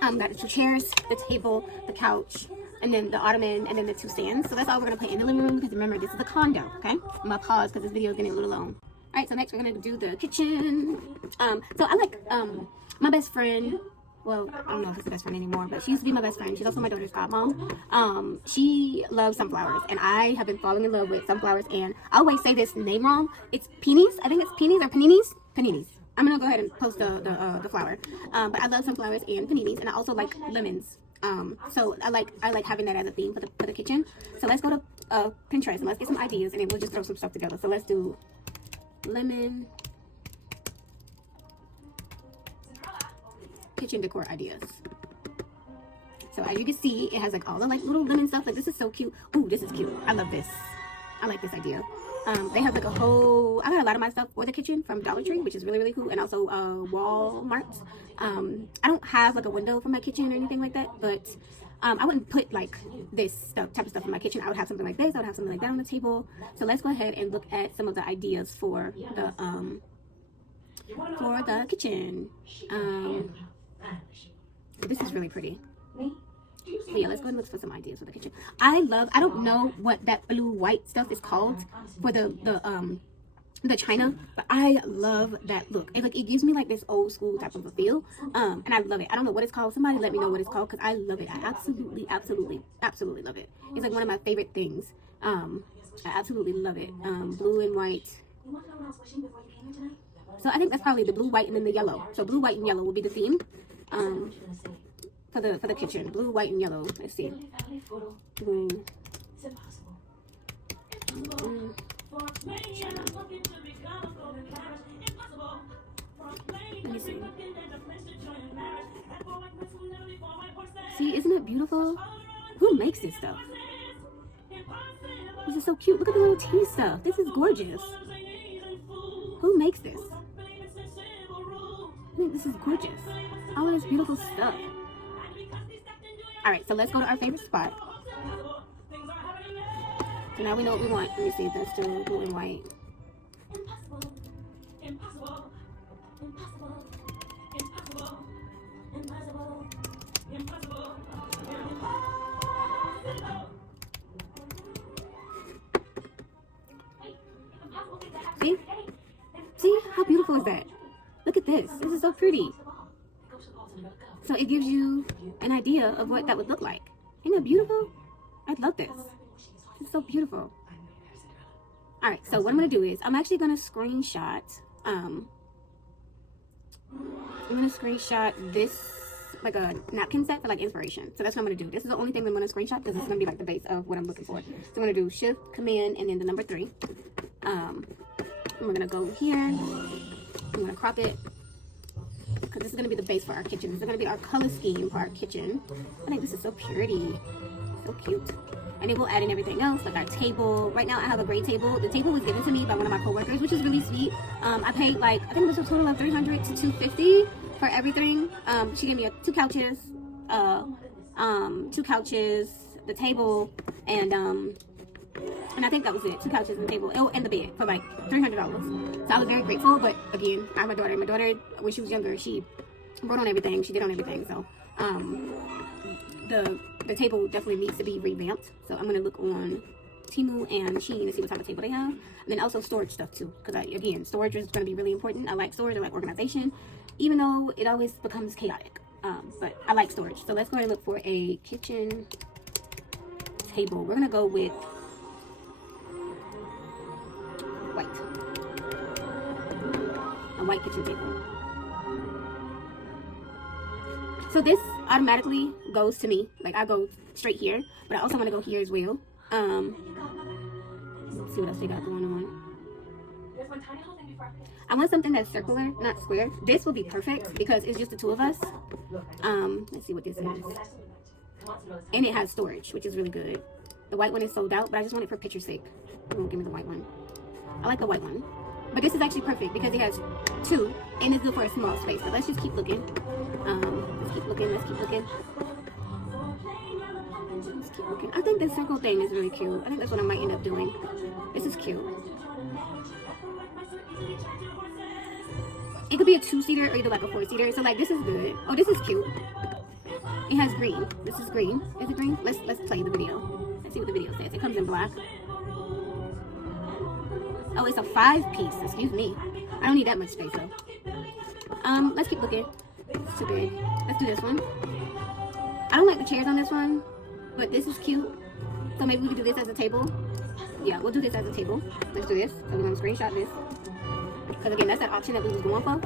Got the two chairs, the table, the couch, and then the ottoman, and then the two stands. So that's all we're going to put in the living room because remember, this is a condo, okay? I'm going to pause because this video is getting a little long. Alright, so next we're going to do the kitchen. So I like my best friend. Well, I don't know if it's the best friend anymore, but she used to be my best friend. She's also my daughter's godmom. She loves sunflowers, and I have been falling in love with sunflowers, and I always say this name wrong. It's peonies. I think it's peonies or paninis. Paninis. I'm going to go ahead and post the flower. But I love sunflowers and paninis, and I also like lemons. So I like having that as a theme for the kitchen. So let's go to Pinterest, and let's get some ideas, and then we'll just throw some stuff together. So let's do lemon kitchen decor ideas. So as you can see, it has like all the like little lemon stuff. Like this is so cute. Ooh, this is cute. I love this. I like this idea. They have like a whole. I got a lot of my stuff for the kitchen from Dollar Tree, which is really really cool, and also Walmart. I don't have like a window for my kitchen or anything like that, but I wouldn't put like this type of stuff in my kitchen. I would have something like this. I would have something like that on the table. So let's go ahead and look at some of the ideas for for the kitchen. This is really pretty. So yeah, let's go and look for some ideas for the kitchen. I don't know what that blue white stuff is called for the china, but I love that look. It gives me like this old school type of a feel, and I love it. I don't know what it's called. Somebody let me know what it's called, because I love it. I absolutely love it. It's like one of my favorite things. I absolutely love it. Blue and white. So I think that's probably the blue, white, and then the yellow. So blue, white, and yellow will be the theme for the kitchen. Blue, white, and yellow. Let's see. Blue. Let me see. See, isn't it beautiful? Who makes this stuff? This is so cute. Look at the little tea stuff. This is gorgeous. Who makes this? I think this is gorgeous. All of this beautiful stuff. Alright, so let's go to our favorite spot. So now we know what we want. Let me see if that's still blue and white. See? See? How beautiful is that? Look at this. This is so pretty. So it gives you an idea of what that would look like. Isn't that beautiful? I love this. It's so beautiful. Alright, so what I'm going to do is I'm actually going to screenshot this, like a napkin set for like inspiration. So that's what I'm going to do. This is the only thing I'm going to screenshot, because it's going to be like the base of what I'm looking for. So I'm going to do Shift, Command, and then the number 3. And we're going to go here. I'm going to crop it, because this is going to be the base for our kitchen. This is going to be our color scheme for our kitchen. I think this is so pretty. So cute. And then we'll add in everything else, like our table. Right now I have a gray table. The table was given to me by one of my coworkers, which is really sweet. I paid like, I think it was a total of $300 to $250 for everything. She gave me 2 couches, the table, and I think that was it. 2 couches and the table, and the bed for like $300. So I was very grateful. But again, I have my daughter. My daughter, when she was younger, she wrote on everything. She did on everything. So the table definitely needs to be revamped. So I'm gonna look on Temu and Shein to see what type of table they have, and then also storage stuff too. Because again, storage is gonna be really important. I like storage. I like organization, even though it always becomes chaotic. But I like storage. So let's go ahead and look for a kitchen table. We're gonna go with white. A white kitchen table. So this automatically goes to me. Like I go straight here, but I also want to go here as well. Let's see what else they got going on. I want something that's circular, not square. This will be perfect because it's just the 2 of us. Let's see what this is. And it has storage, which is really good. The white one is sold out, but I just want it for picture's sake. Give me the white one. I like the white one. But this is actually perfect because it has 2 and it's good for a small space. But let's just keep looking. Let's keep looking. I think this circle thing is really cute. I think that's what I might end up doing. This is cute. It could be a 2-seater or either like a 4-seater. So like this is good. Oh, this is cute. It has green. This is green. Is it green? Let's play the video. Let's see what the video says. It comes in black. Oh, it's a 5-piece. Excuse me. I don't need that much space though. Let's keep looking. It's too big. Let's do this one. I don't like the chairs on this one, but this is cute. So maybe we can do this as a table. Yeah, we'll do this as a table. Let's do this. So we're gonna screenshot this. Because again, that's that option that we was going for.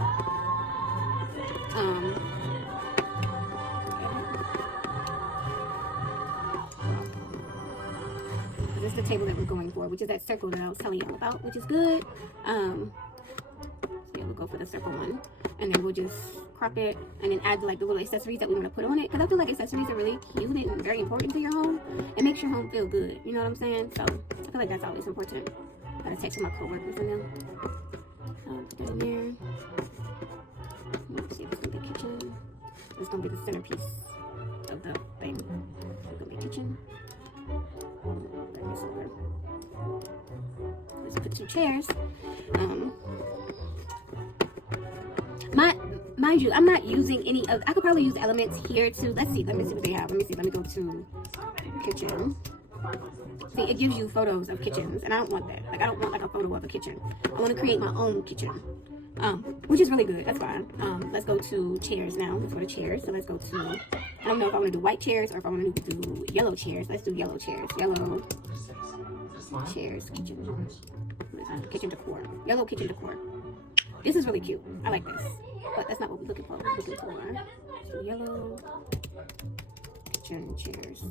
This is the table that we're going for, which is that circle that I was telling y'all about, which is good. So yeah, we'll go for the circle one, and then we'll just crop it and then add like the little accessories that we want to put on it, because I feel like accessories are really cute and very important to your home. It makes your home feel good, you know what I'm saying? So I feel like that's always important. Gotta text my coworkers in them. Put that in there. Let's see if it's gonna be kitchen. It's gonna be the centerpiece of the thing. It's gonna be kitchen. Bring this over. Let's put 2 chairs. mind you, I'm not using any of, I could probably use elements here too. Let me see what they have. Let me go to kitchen. See, it gives you photos of kitchens, and I don't want that. Like, I don't want like a photo of a kitchen. I want to create my own kitchen, which is really good. That's fine. Let's go to chairs now. Let's go to chairs. So let's go to, I don't know if I want to do white chairs or if I want to do yellow chairs. Let's do yellow chairs. Yellow chairs, kitchen decor. Yellow kitchen decor. This is really cute. I like this, but that's not what we're looking for. We're looking for so yellow kitchen chairs.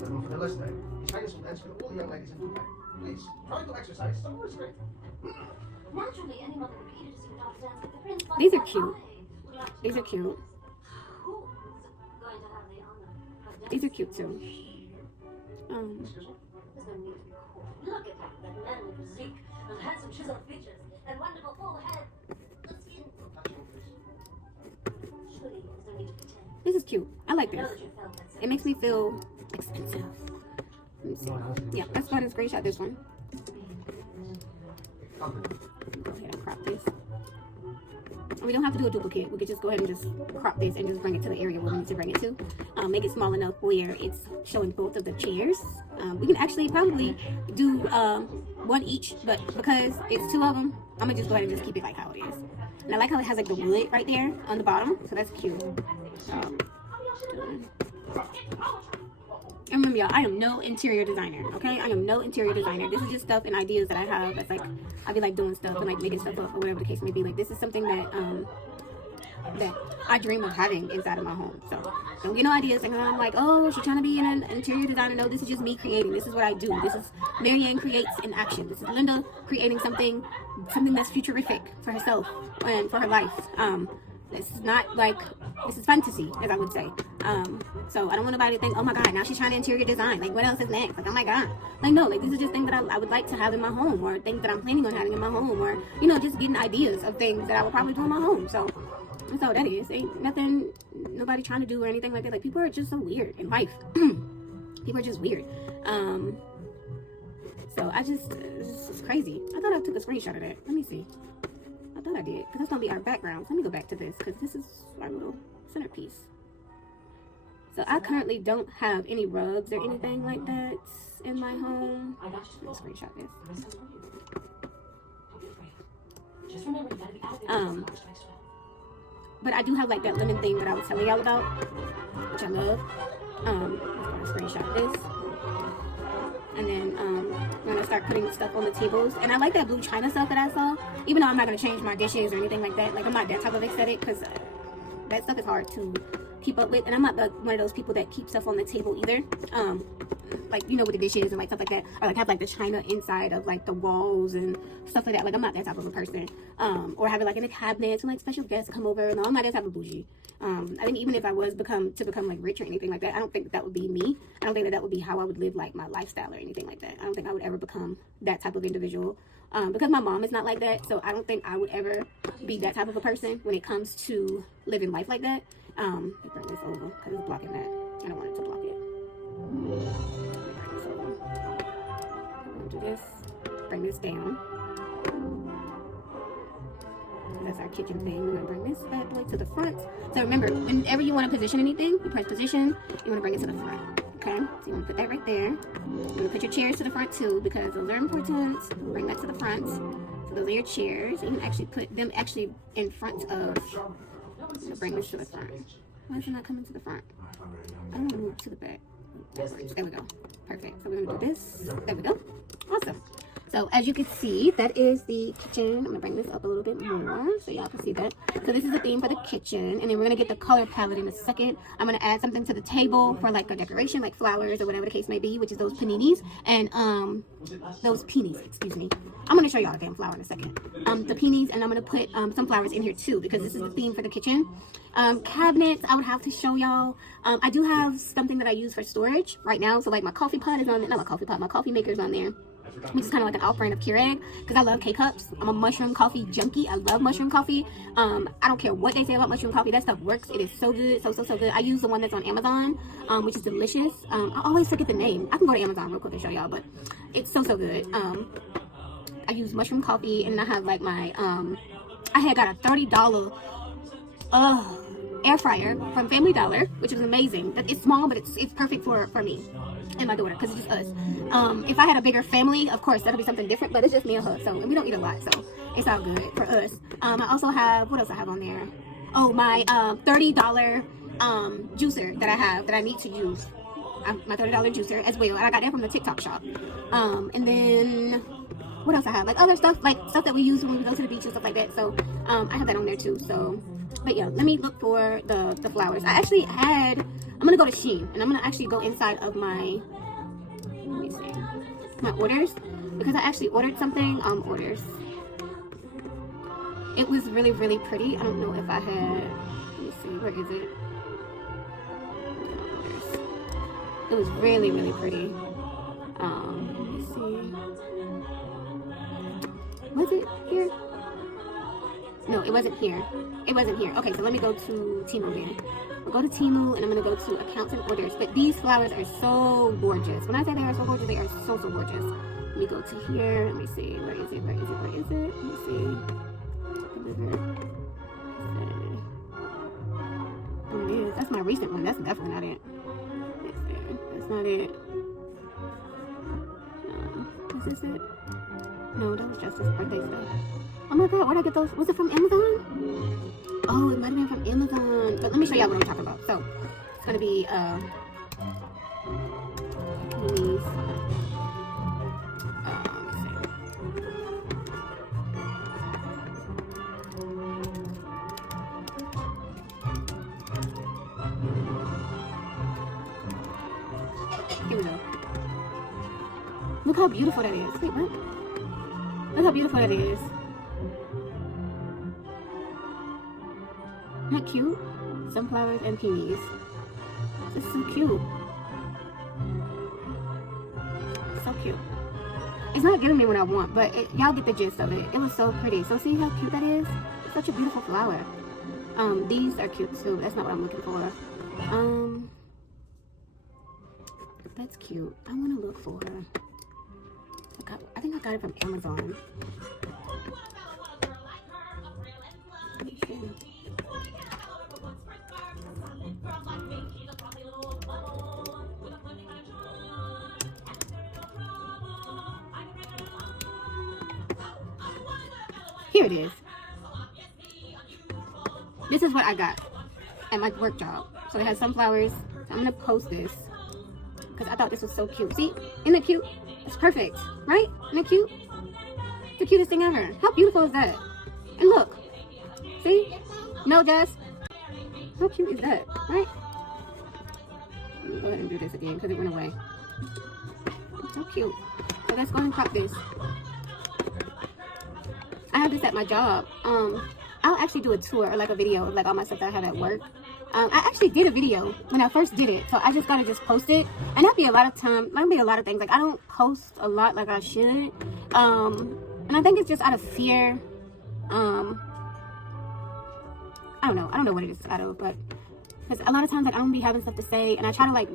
For the listener, China's will answer all the young ladies in Dubai. Please, try to exercise some restraint. Naturally, any mother would be eager to see her daughter dance with the prince. but These are I cute. would like to These are know cute. who's going to have the honor of These are cute too. There's no need to be coy. Look at that manly physique, those handsome chiseled features, that wonderful full head, the skin. Surely there's no need to pretend. This is cute. I like I know this. that you felt that It makes me feel expensive. Let me see. Yeah, let's go ahead and screenshot this one. Go ahead and crop this. And we don't have to do a duplicate. We could just go ahead and just crop this and just bring it to the area where we need to bring it to. Make it small enough where it's showing both of the chairs. We can actually probably do one each, but because it's two of them, I'm gonna just go ahead and just keep it like how it is. And I like how it has like the wood right there on the bottom, so that's cute. And remember, y'all, I am no interior designer, okay? I am no interior designer. This is just stuff and ideas that I have. That's like, I be like doing stuff and like making stuff up or whatever the case may be. Like, this is something that that I dream of having inside of my home. So don't get no ideas. Like, I'm like, oh, she's trying to be an interior designer. No, this is just me creating. This is what I do. This is Marianne creates in action. This is Linda creating something that's futurific for herself and for her life. This is not like, this is fantasy, as I would say. So I don't want nobody to think, oh my God, now she's trying to interior design. Like, what else is next? Like, oh my God. Like, no, like, these are just things that I would like to have in my home, or things that I'm planning on having in my home, or, you know, just getting ideas of things that I would probably do in my home. So that's all that is. Ain't nothing, nobody trying to do or anything like that. Like, people are just so weird in life. People are just weird. So I just, it's crazy. I thought I took a screenshot of that. Let me see. I thought I did, because that's gonna be our background. Let me go back to this, because this is our little centerpiece. So I currently don't have any rugs or anything like that in my home. Let me screenshot this. Just remember, you gotta be out there. But I do have like that lemon thing that I was telling y'all about, which I love. I'm gonna screenshot this. And then I'm gonna start putting stuff on the tables. And I like that blue china stuff that I saw. Even though I'm not gonna change my dishes or anything like that. Like, I'm not that type of aesthetic, because that stuff is hard to keep up with. And I'm not one of those people that keep stuff on the table either. Like, you know, with the dishes and like stuff like that, or like have like the china inside of like the walls and stuff like that. Like, I'm not that type of a person. Or have it like in a cabinet when like special guests come over. No, I'm not that type of bougie. I think even if I was become like rich or anything like that, I don't think that would be me. I don't think that would be how I would live like my lifestyle or anything like that. I don't think I would ever become that type of individual. Because my mom is not like that, so I don't think I would ever be that type of a person when it comes to living life like that. Let me bring this over because it's blocking that. I don't want it to block it. Let me bring this over. I'm gonna do this. Bring this down. That's our kitchen thing. We're gonna bring this bad boy to the front. So remember, whenever you want to position anything, you press position. You want to bring it to the front. Okay, so you want to put that right there. You're going to put your chairs to the front too, because those are important. Bring that to the front. So those are your chairs. You can actually put them actually in front of, bring this to the front. Why is it not coming to the front? I don't want to move to the back. There we go. Perfect. So we're going to do this. There we go. Awesome. So as you can see, that is the kitchen. I'm gonna bring this up a little bit more so y'all can see that. So this is the theme for the kitchen, and then we're gonna get the color palette in a second. I'm gonna add something to the table for like a decoration, like flowers or whatever the case may be, which is those paninis and those peonies. Excuse me. I'm gonna show y'all the damn flower in a second. The peonies, and I'm gonna put some flowers in here too, because this is the theme for the kitchen. Cabinets, I would have to show y'all. I do have something that I use for storage right now. So like my coffee pot is on there. Not my coffee pot, my coffee maker is on there. Which is kind of like an off-brand of Keurig, because I love K-Cups. I'm a mushroom coffee junkie. I love mushroom coffee. I don't care what they say about mushroom coffee. That stuff works. It is so good. So good. I use the one that's on Amazon, which is delicious. I always forget the name. I can go to Amazon real quick and show y'all, but it's so good. I use mushroom coffee, and then I have like my I had got a $30 air fryer from Family Dollar, which was amazing. It's small, but it's perfect for me and my daughter, because it's just us. If I had a bigger family, of course that'll be something different, but it's just me and her, so, and we don't eat a lot, so it's all good for us. I also have, what else I have on there? Oh, my $30 juicer that I need to use. My $30 juicer as well, and I got that from the TikTok shop. And then what else I have? Like other stuff, like stuff that we use when we go to the beach and stuff like that. So I have that on there too. So, but yeah, let me look for the flowers. I actually had, I'm gonna go to Shein, and I'm gonna actually go inside of my, let me see, my orders, because I actually ordered something orders. It was really, really pretty. I don't know if I had, let me see, where is it? It was really, really pretty. Let me see. Was it here? No, it wasn't here. It wasn't here. Okay, so let me go to Temu then. We'll go to Temu, and I'm gonna go to accounts and orders. But these flowers are so gorgeous. When I say they are so gorgeous, they are so, so gorgeous. Let me go to here. Let me see. Where is it? Where is it? Where is it? Let me see. Deliver. Oh, it is. That's my recent one. That's definitely not it. That's not it. Is this it? No, that was just his birthday stuff. Oh my god, where'd I get those? Was it from Amazon? Oh, it might have been from Amazon. But let me show y'all what I'm talking about. So, it's gonna be, these. Here we go. Look how beautiful that is. Wait, what? Look how beautiful that is. Isn't that cute? Sunflowers and peonies. This is so cute. So cute. It's not giving me what I want, but y'all get the gist of it. It was so pretty. So see how cute that is? It's such a beautiful flower. These are cute too. That's not what I'm looking for. That's cute. I want to look for her. I think I got it from Amazon. Here it is. This is what I got at my work job. So it has sunflowers. So I'm gonna post this because I thought this was so cute. See, isn't it cute? It's perfect, right? Isn't it cute? It's the cutest thing ever. How beautiful is that? And look, see? No, Jess. How cute is that, right? Let me go ahead and do this again because it went away. It's so cute. So let's go ahead and crop this. I have this at my job. I'll actually do a tour or like a video of like all my stuff that I have at work. I actually did a video when I first did it, so I just gotta just post it, and that'd be a lot of time. That'd be a lot of things. Like I don't post a lot like I should, and I think it's just out of fear. I don't know what it is out of, but because a lot of times like I don't be having stuff to say, and I try to like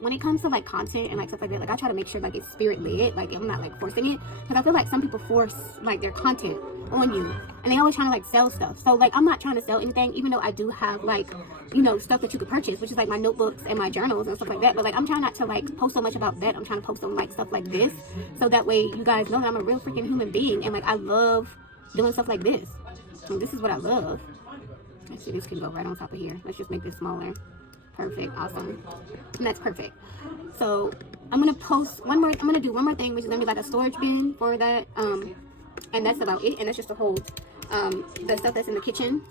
when it comes to like content and like stuff like that, like I try to make sure like it's spirit led, like I'm not like forcing it, because I feel like some people force like their content on you, and they always trying to like sell stuff. So like I'm not trying to sell anything, even though I do have like, you know, stuff that you could purchase, which is like my notebooks and my journals and stuff like that. But like I'm trying not to like post so much about that. I'm trying to post on like stuff like this, so that way you guys know that I'm a real freaking human being, and like I love doing stuff like this. And this is what I love. Let's see, this can go right on top of here. Let's just make this smaller. Perfect, awesome, and that's perfect. So I'm gonna post I'm gonna do one more thing, which is gonna be like a storage bin for that, and that's about it. And that's just to hold the stuff that's in the kitchen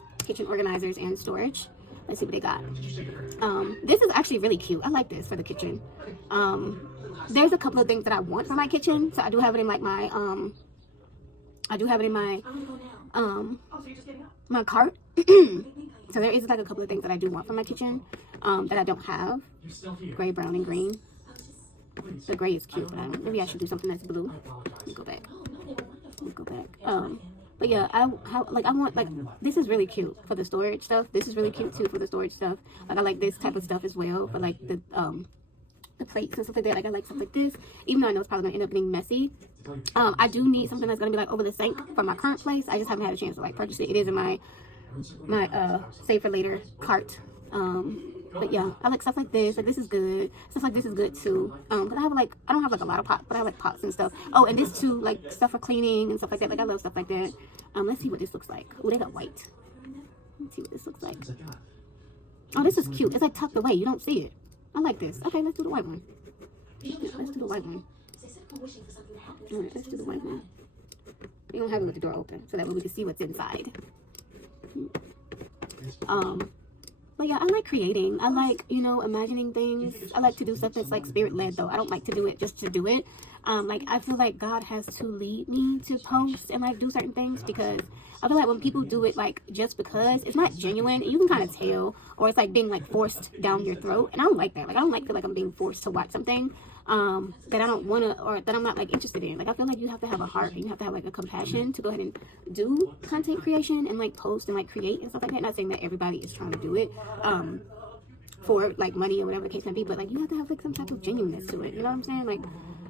organizers and storage. Let's see what they got. This is actually really cute. I like this for the kitchen. There's a couple of things that I want for my kitchen, so I do have it in like my my cart. So there is like a couple of things that I do want for my kitchen that I don't have. Gray, brown, and green. The gray is cute, but maybe I should do something that's blue. Let me go back. But yeah, I want like, this is really cute for the storage stuff. This is really cute too for the storage stuff. Like I like this type of stuff as well for like the the plates and stuff like that. Like I like stuff like this, even though I know it's probably gonna end up getting messy. I do need something that's gonna be like over the sink for my current place. I just haven't had a chance to like purchase it. It is in my save for later cart. But yeah, I like stuff like this. Like this is good. Stuff like this is good too. But I don't have like a lot of pots, but I like pots and stuff. Oh, and this too, like stuff for cleaning and stuff like that. Like I love stuff like that. Let's see what this looks like. Oh, they got white. Let's see what this looks like. Oh, this is cute. It's like tucked away. You don't see it. I like this. Okay, let's do the white one. Let's do the white one. Alright, let's do the white one. We don't have it with the door open, so that way we can see what's inside. But yeah, I like creating. I like, you know, imagining things. I like to do stuff that's like spirit led though. I don't like to do it just to do it. Like I feel like God has to lead me to post and like do certain things, because I feel like when people do it like just because, it's not genuine, and you can kind of tell, or it's like being like forced down your throat, and I don't like that. Like I don't like feel like I'm being forced to watch something that I don't want to, or that I'm not like interested in. Like I feel like you have to have a heart and you have to have like a compassion to go ahead and do content creation and like post and like create and stuff like that. Not saying that everybody is trying to do it for like money or whatever the case may be, but like you have to have like some type of genuineness to it. You know what I'm saying? Like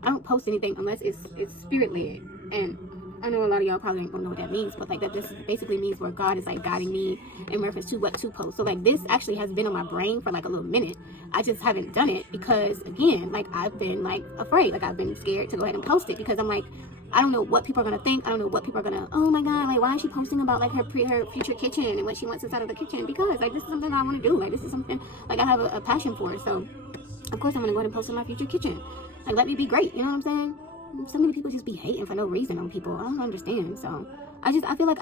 I don't post anything unless it's spirit led, and I know a lot of y'all probably ain't gonna know what that means, but like that just basically means where God is like guiding me in reference to what to post. So like this actually has been on my brain for like a little minute. I just haven't done it because again, like I've been like afraid, like I've been scared to go ahead and post it, because I'm like, I don't know what people are gonna think. I don't know what people are gonna, oh my god, like why is she posting about like her future kitchen and what she wants inside of the kitchen? Because like this is something I want to do. Like this is something like I have a passion for. So of course I'm gonna go ahead and post in my future kitchen. Like let me be great. You know what I'm saying? So many people just be hating for no reason on people. I don't understand. So I feel like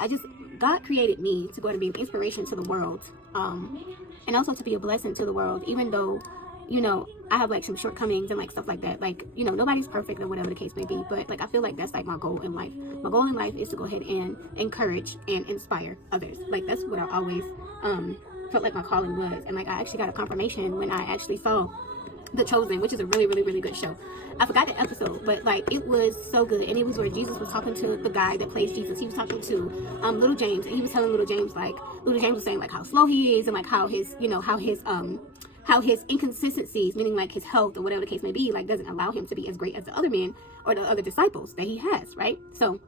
God created me to go ahead and be an inspiration to the world, and also to be a blessing to the world, even though, you know, I have like some shortcomings and like stuff like that. Like, you know, nobody's perfect or whatever the case may be, but like I feel like that's like my goal in life. My goal in life is to go ahead and encourage and inspire others. Like that's what I always felt like my calling was. And like I actually got a confirmation when I actually saw The Chosen, which is a really, really, really good show. I forgot the episode, but like it was so good. And it was where Jesus was talking to the guy that plays Jesus. He was talking to little James, and he was telling little James, like little James was saying like how slow he is, and like how his, you know, how his inconsistencies, meaning like his health or whatever the case may be, like doesn't allow him to be as great as the other men or the other disciples that he has, right? So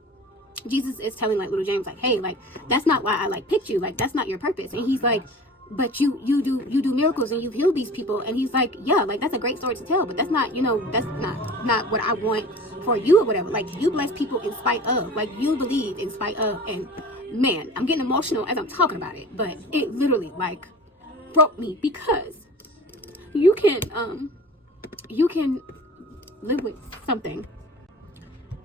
Jesus is telling like little James, like, hey, like that's not why I like picked you, like that's not your purpose. And he's like, but you do miracles and you've healed these people. And he's like, yeah, like that's a great story to tell, but that's not, you know, that's not what I want for you or whatever. Like you bless people in spite of, like you believe in spite of. And man, I'm getting emotional as I'm talking about it, but it literally like broke me, because you can live with something.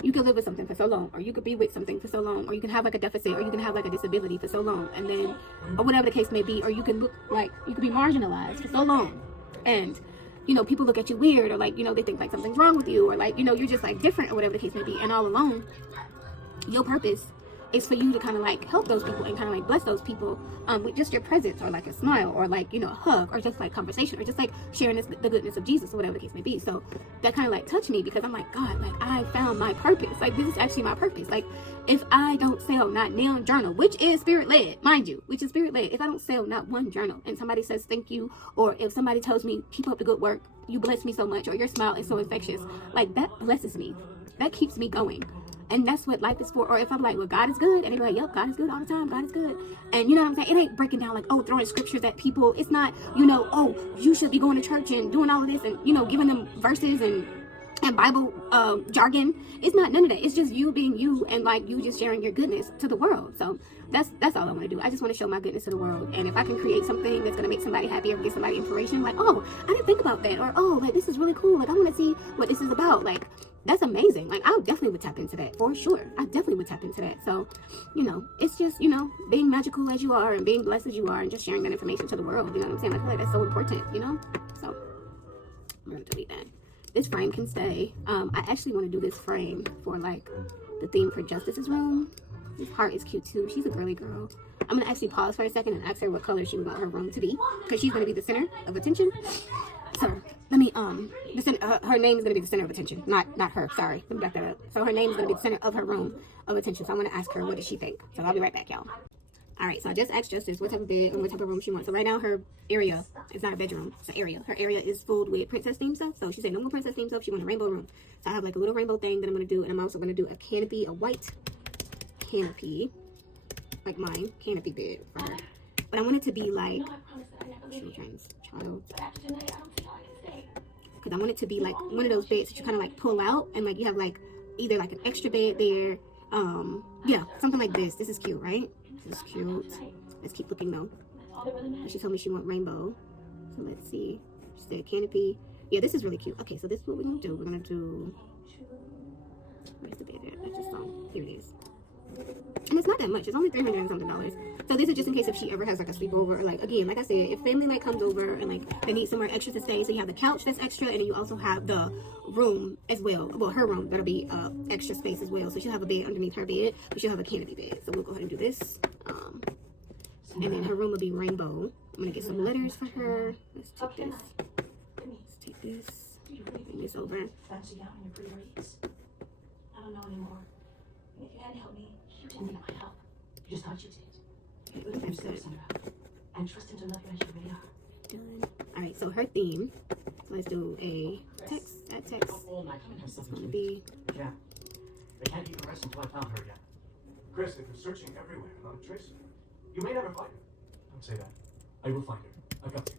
You can live with something for so long, or you could be with something for so long, or you can have like a deficit, or you can have like a disability for so long, and then, or whatever the case may be, or you can look like you could be marginalized for so long, and you know people look at you weird, or like, you know, they think like something's wrong with you, or like, you know, you're just like different or whatever the case may be. And all along, your purpose is for you to kind of like help those people and kind of like bless those people with just your presence, or like a smile, or like, you know, a hug, or just like conversation, or just like sharing the goodness of Jesus, or whatever the case may be. So that kind of like touched me, because I'm like, God, like I found my purpose. Like this is actually my purpose. Like if I don't sell not one journal, which is spirit led, mind you, which is spirit led, if I don't sell not one journal and somebody says thank you, or if somebody tells me keep up the good work, you bless me so much, or your smile is so infectious, like that blesses me, that keeps me going. And that's what life is for. Or if I'm like, well, God is good, and they're like, yep, God is good all the time, God is good. And you know what I'm saying? It ain't breaking down like, oh, throwing scriptures at people. It's not, you know, oh, you should be going to church and doing all of this, and, you know, giving them verses and Bible jargon. It's not none of that. It's just you being you, and like you just sharing your goodness to the world. So that's all I want to do. I just want to show my goodness to the world. And if I can create something that's going to make somebody happy, or give somebody inspiration, like, oh, I didn't think about that, or oh, like this is really cool, like I want to see what this is about, like that's amazing. Like I definitely would tap into that for sure. I definitely would tap into that. So, you know, it's just, you know, being magical as you are and being blessed as you are, and just sharing that information to the world. You know what I'm saying? I feel like that's so important, you know? So I'm gonna delete that. This frame can stay. I actually want to do this frame for like the theme for Justice's room. This heart is cute too. She's a girly girl. I'm gonna actually pause for a second and ask her what color she would want her room to be, because she's gonna be the center of attention. So let me her name is gonna be the center of attention, not her. Sorry, let me back that up. So her name is gonna be the center of her room of attention. So I'm gonna ask her what does she think. So I'll be right back, y'all. All right, so I just asked Justice what type of bed and what type of room she wants. So right now her area is not a bedroom, it's an area. Her area is filled with princess themed stuff. So she said no more princess themed stuff. She wants a rainbow room. So I have like a little rainbow thing that I'm gonna do, and I'm also gonna do a canopy, a white canopy, like mine, canopy bed for her. But I want it to be like children's child. Because I want it to be like one of those beds that you kind of like pull out and like you have like either like an extra bed there. Yeah, something like this. This is cute, right? This is cute. Let's keep looking though. She told me she want rainbow. So let's see. She said canopy. Yeah, this is really cute. Okay, so this is what we're gonna do. We're gonna do. Where's the bed at? I just saw. Here it is. And it's not that much. It's only $300 and something. So this is just in case if she ever has like a sleepover, or like again, like I said, if family like comes over and like they need somewhere extra to stay, so you have the couch that's extra, and then you also have the room as well. Well, her room that'll be extra space as well. So she'll have a bed underneath her bed, but she'll have a canopy bed. So we'll go ahead and do this. And then her room will be rainbow. I'm gonna get some letters for her. Let's take this. Let's take this. Bring this over. Fancy gown and your pretty rates. I don't know anymore. If you hadn't helped me, you didn't need my help. You just thought you did. Look at yourself, Sandra. And trust him to love you as you really are. Done. All right, so her theme. So let's do a text. That text. All my time has It's something gonna to be. Yeah. They can't even rest until I found her again. Chris, they've been searching everywhere, not a trace of her. You may never find her. Don't say that. I will find her. I got you.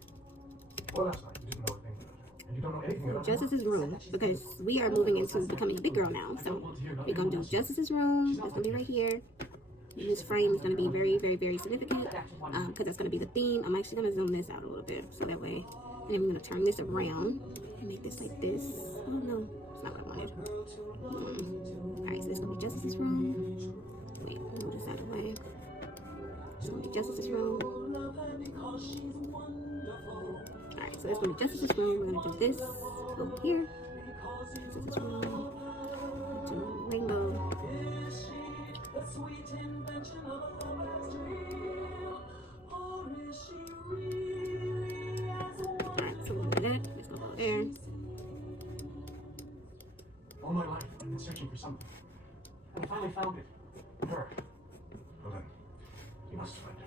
Well, last night you didn't know a thing about her. And you don't know anything about her. Justice's room, because we are moving into becoming a big girl now. So we're gonna do Justice's room. That's gonna be right here. And this frame is gonna be very, very, very significant because that's gonna be the theme. I'm actually gonna zoom this out a little bit so that way. And then we're gonna turn this around and make this like this. Oh no, it's not what I wanted. All right, so this is gonna be Justice's room. Wait, move this out of the way. It's gonna be Justice's room. Alright, so that's gonna be Justice's room. We're gonna do this over here. Justice's room. Do rainbow. Alright, so we'll do that. Let's go over there. All my life, I've been searching for something. And I finally found it. Her. Well then, you must find her.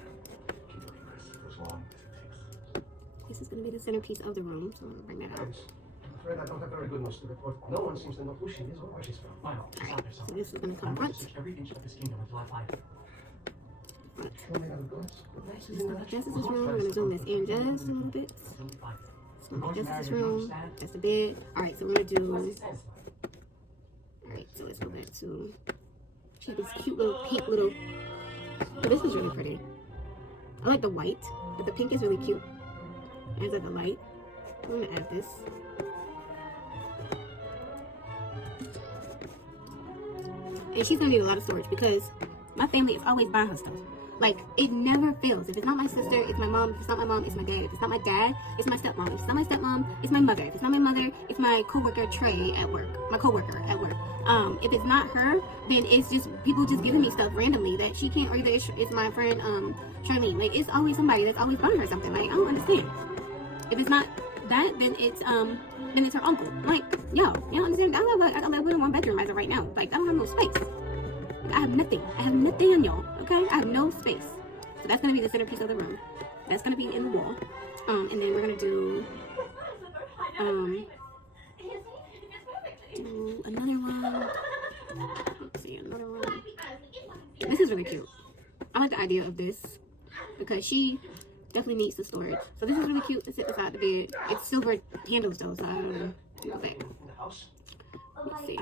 Keep looking, Chris, for as long as it takes. This is gonna be the centerpiece of the room, so I'm gonna bring that out. Thanks. I'm afraid I don't have very good news to report. No one seems to know who she is or where she's from. I know. She's out there So somewhere. this is gonna I'm come going to front. search every inch of this kingdom until I find her. Tell me how it goes. This is gonna be Justice's room. We're gonna zoom this in just a little bit. Until we find her. It's gonna be Justice's room. That's the bed. Alright, so we're gonna do. Alright, so let's go back to. She has this cute little pink little. Oh, this is really pretty. I like the white, but the pink is really cute. It has like a light. I'm gonna add this. And she's gonna need a lot of storage because my family is always buying her stuff. Like, it never fails. If it's not my sister, it's my mom. If it's not my mom, it's my dad. If it's not my dad, it's my stepmom. If it's not my stepmom, it's my mother. If it's not my mother, it's my coworker Trey at work. My coworker at work. If it's not her, then it's just people just giving me stuff randomly that she can't, or either it's my friend Charlene. Like, it's always somebody that's always buying her something. Like, I don't understand. If it's not that, then it's her uncle. Like, yo, you don't understand? I live in one bedroom as of right now. Like, I don't have no space. Like, I have nothing. I have nothing on y'all. Okay, I have no space. So that's gonna be the centerpiece of the room. That's gonna be in the wall. And then we're gonna do another one. Let's see, another one. This is really cute. I like the idea of this because she definitely needs the storage. So this is really cute to sit beside the bed. It's silver handles though, so I don't know. Okay. Let's see.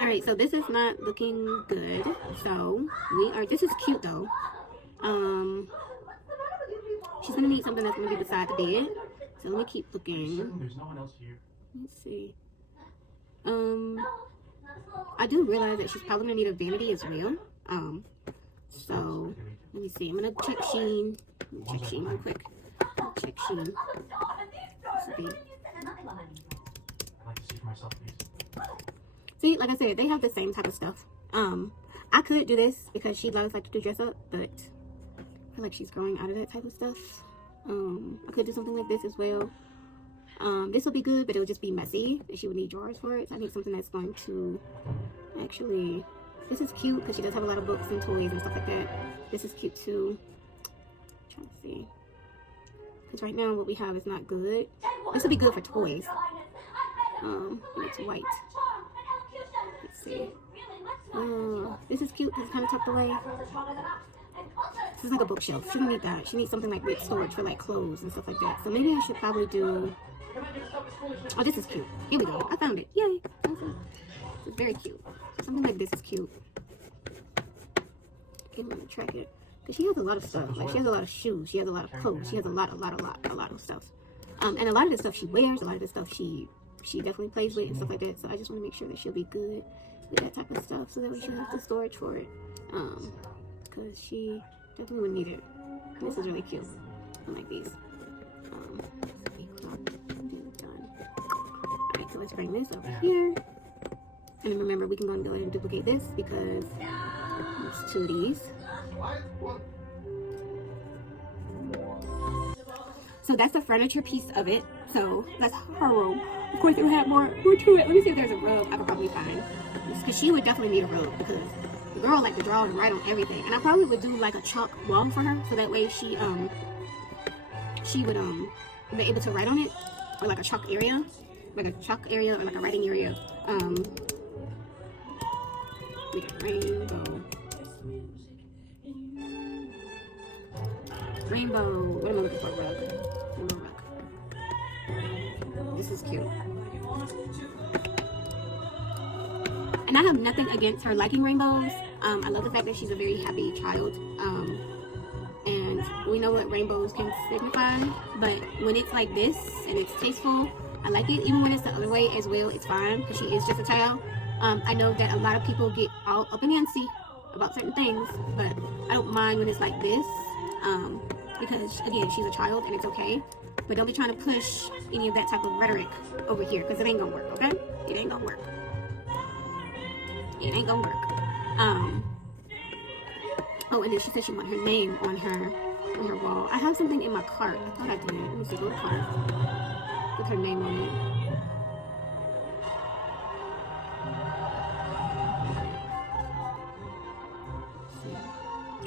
Alright, so this is not looking good. So this is cute though. She's gonna need something that's gonna be beside the bed. So let me keep looking. Certain there's no one else here. Let's see. I do realize that she's probably gonna need a vanity as well. So let me see. I'm gonna check Shein. Check Shein real quick. Check Shein. This will be. I'd like to see for myself, please. See, like I said, they have the same type of stuff. I could do this because she loves like to do dress up, but I feel like she's growing out of that type of stuff. I could do something like this as well. This will be good, but it will just be messy, and she would need drawers for it. So I need something that's going to actually This is cute because she does have a lot of books and toys and stuff like that. This is cute too. I'm trying to see. Because right now what we have is not good. This would be good for toys. And it's white. Let's see. This is cute because it's kind of tucked away. This is like a bookshelf. She don't need that. She needs something like with storage for like clothes and stuff like that. So maybe I should probably do... Oh, this is cute. Here we go. I found it. Yay. It's very cute. Something like this is cute. I'm gonna track it. Because she has a lot of stuff. Like, she has a lot of shoes. She has a lot of clothes. She has a lot of stuff. And a lot of the stuff she wears, a lot of the stuff she definitely plays with and stuff like that. So I just want to make sure that she'll be good with that type of stuff so that we should have the storage for it. Because she definitely would need it. This is really cute. I like these. Alright, so let's bring this over here. And remember, we can go ahead and duplicate this because there's 2 of these. So that's the furniture piece of it. So that's her room. Of course, it will have more to it. Let me see if there's a rug I could probably find. Because she would definitely need a rug because the girl liked to draw and write on everything. And I probably would do like a chalk wall for her so that way she would be able to write on it, or like a chalk area, or like a writing area. We got rainbow. What am I looking for? Rug. This is cute. And I have nothing against her liking rainbows. I love the fact that she's a very happy child. And we know what rainbows can signify. But when it's like this and it's tasteful, I like it. Even when it's the other way as well, it's fine because she is just a child. I know that a lot of people get all up in antsy about certain things, but I don't mind when it's like this. Because again, she's a child and it's okay. But don't be trying to push any of that type of rhetoric over here because it ain't gonna work, okay? It ain't gonna work. It ain't gonna work. Oh, and then she said she want her name on her wall. I have something in my cart. I thought I did. Let me see. Go to cart. With her name on it.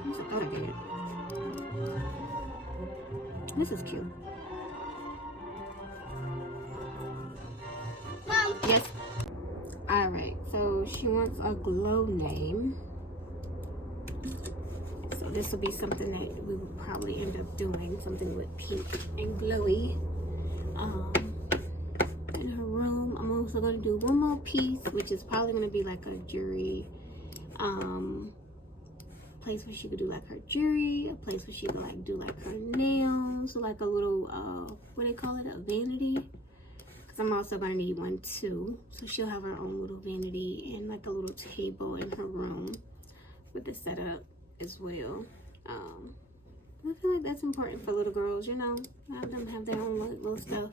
I thought I did. This is cute. Mom. Yes. Alright, so she wants a glow name. So this will be something that we will probably end up doing. Something with pink and glowy. In her room, I'm also going to do one more piece, which is probably going to be like a jewelry place where she could do like her jewelry, a place where she could like do like her nails, like a little what do they call it, a vanity, because I'm also gonna need one too. So she'll have her own little vanity and like a little table in her room with the setup as well. I feel like that's important for little girls, you know, have them have their own little stuff.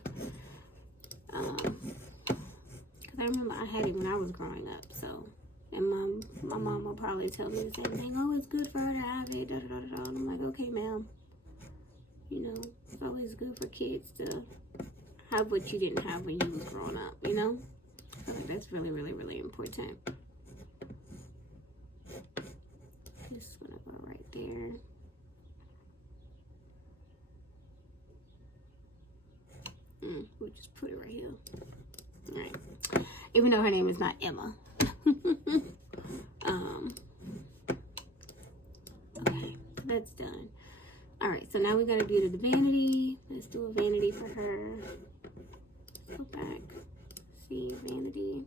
Because I remember I had it when I was growing up, so. And my mom will probably tell me the same thing. Oh, it's good for her to have it. Da, da, da, da. And I'm like, okay, ma'am. You know, it's always good for kids to have what you didn't have when you was growing up, you know? I think that's really, really, really important. This one I go right there. We'll just put it right here. Alright. Even though her name is not Emma. Okay, that's done. Alright, so now we gotta do the vanity. Let's do a vanity for her. Go back. See, vanity.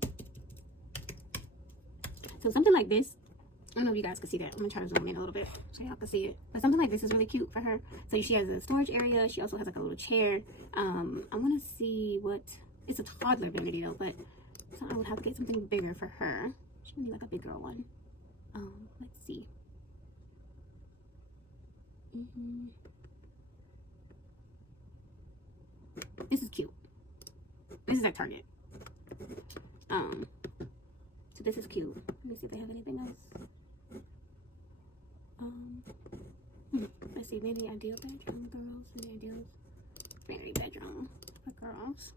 So something like this. I don't know if you guys can see that. I'm gonna try to zoom in a little bit so y'all can see it. But something like this is really cute for her. So she has a storage area. She also has like a little chair. I wanna see what, it's a toddler vanity though, but so I would have to get something bigger for her. She would need like a big girl one. Let's see. This is cute. This is at Target. So this is cute. Let me see if they have anything else. Let's see, vanity ideal bedroom, girls, vanity ideals, vanity bedroom for girls.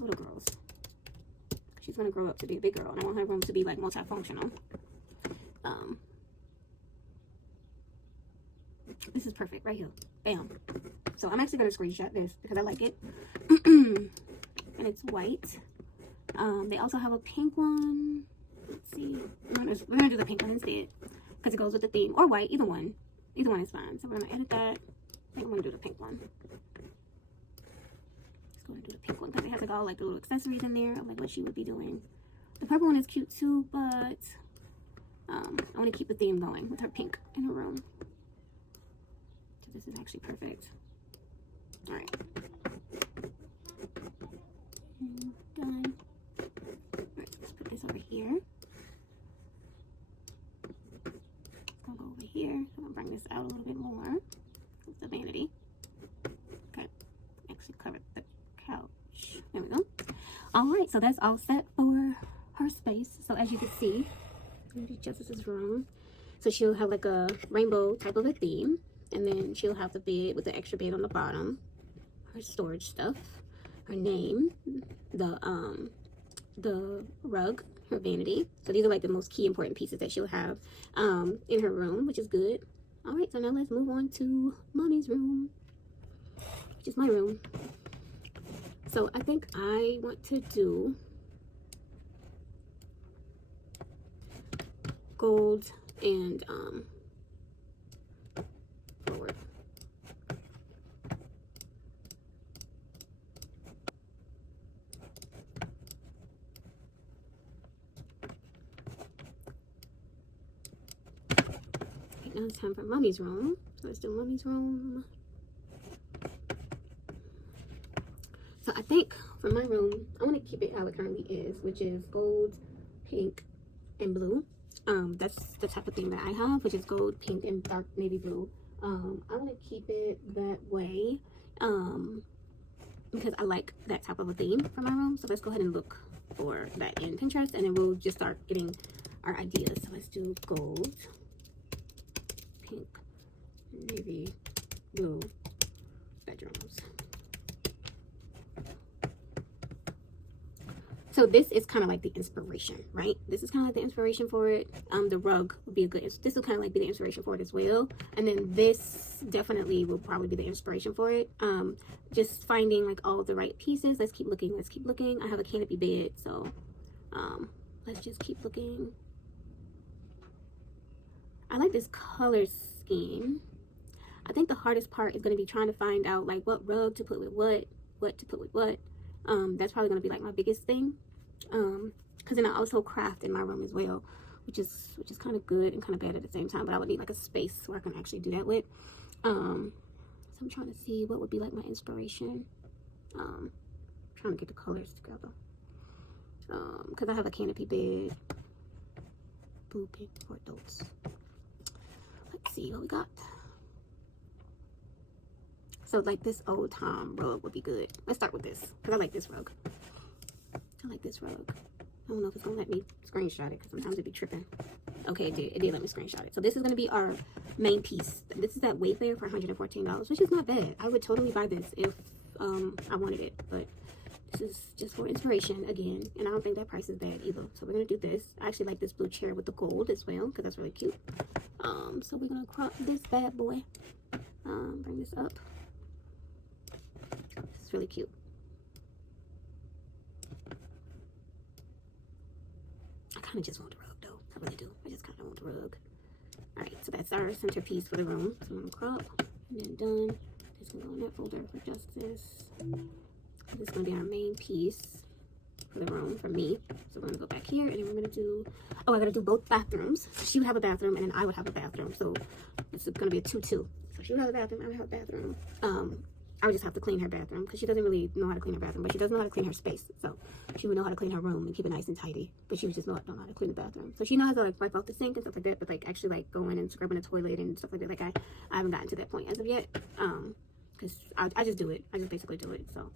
Little girls. She's gonna grow up to be a big girl, and I want her room to be like multifunctional. This is perfect right here. Bam. So I'm actually gonna screenshot this because I like it. And it's white. They also have a pink one. Let's see. We're gonna do the pink one instead because it goes with the theme, or white. Either one is fine. So we're gonna edit that. I think I'm gonna do the pink one. Just gonna do the pink one because it has like all like the little accessories in there of like what she would be doing. The purple one is cute too, but I want to keep the theme going with her pink in her room. So this is actually perfect. All right. And done. All right, let's put this over here. It's gonna go over here. I'm gonna bring this out a little bit more. It's the vanity. Okay, actually covered the couch. There we go. All right, so that's all set for her space. So as you can see, Justice's room. So she'll have like a rainbow type of a theme, and then she'll have the bed with the extra bed on the bottom, her storage stuff, her name, the rug, her vanity. So these are like the most key important pieces that she'll have in her room, which is good. All right, so now let's move on to Mommy's room, which is my room. So I think I want to do gold and forward. Okay, now it's time for Mommy's room. So let's do Mommy's room. So I think for my room, I want to keep it how it currently is, which is gold, pink, and blue. That's the type of theme that I have, which is gold, pink, and dark navy blue. I want to keep it that way because I like that type of a theme for my room. So let's go ahead and look for that in Pinterest, and then we'll just start getting our ideas. So let's do gold, pink, navy blue bedrooms. So this is kind of like the inspiration, right? This is kind of like the inspiration for it. The rug would be a good, this will kind of like be the inspiration for it as well. And then this definitely will probably be the inspiration for it. Just finding like all the right pieces. Let's keep looking, let's keep looking. I have a canopy bed, so let's just keep looking. I like this color scheme. I think the hardest part is going to be trying to find out like what rug to put with what to put with what. That's probably going to be like my biggest thing. Because then I also craft in my room as well, which is kind of good and kind of bad at the same time, but I would need like a space where I can actually do that with. So I'm trying to see what would be like my inspiration. Trying to get the colors together. Because I have a canopy bed, blue, pink for adults. Let's see what we got. So like this old time rug would be good. Let's start with this because I like this rug. I like this rug. I don't know if it's gonna let me screenshot it because sometimes it'd be tripping. Okay, it did let me screenshot it. So this is gonna be our main piece. This is at Wayfair for $114, which is not bad. I would totally buy this if I wanted it, but this is just for inspiration again, and I don't think that price is bad either. So we're gonna do this. I actually like this blue chair with the gold as well because that's really cute. So we're gonna crop this bad boy. Bring this up. It's really cute. I kind of just want the rug though. I really do. I just kind of want the rug. Alright, so that's our centerpiece for the room. So I'm gonna crop and then done. This can go in that folder for Justice. This is gonna be our main piece for the room for me. So we're gonna go back here and then we're gonna do, oh, I gotta do both bathrooms. So she would have a bathroom and then I would have a bathroom. So it's gonna be a 2-2. So she would have a bathroom, I would have a bathroom. I would just have to clean her bathroom because she doesn't really know how to clean her bathroom, but she does know how to clean her space. So she would know how to clean her room and keep it nice and tidy, but she would just don't know how to clean the bathroom. So she knows how to like wipe out the sink and stuff like that, but like actually like going and scrubbing the toilet and stuff like that, like I haven't gotten to that point as of yet. Because I just do it. I just basically do it. So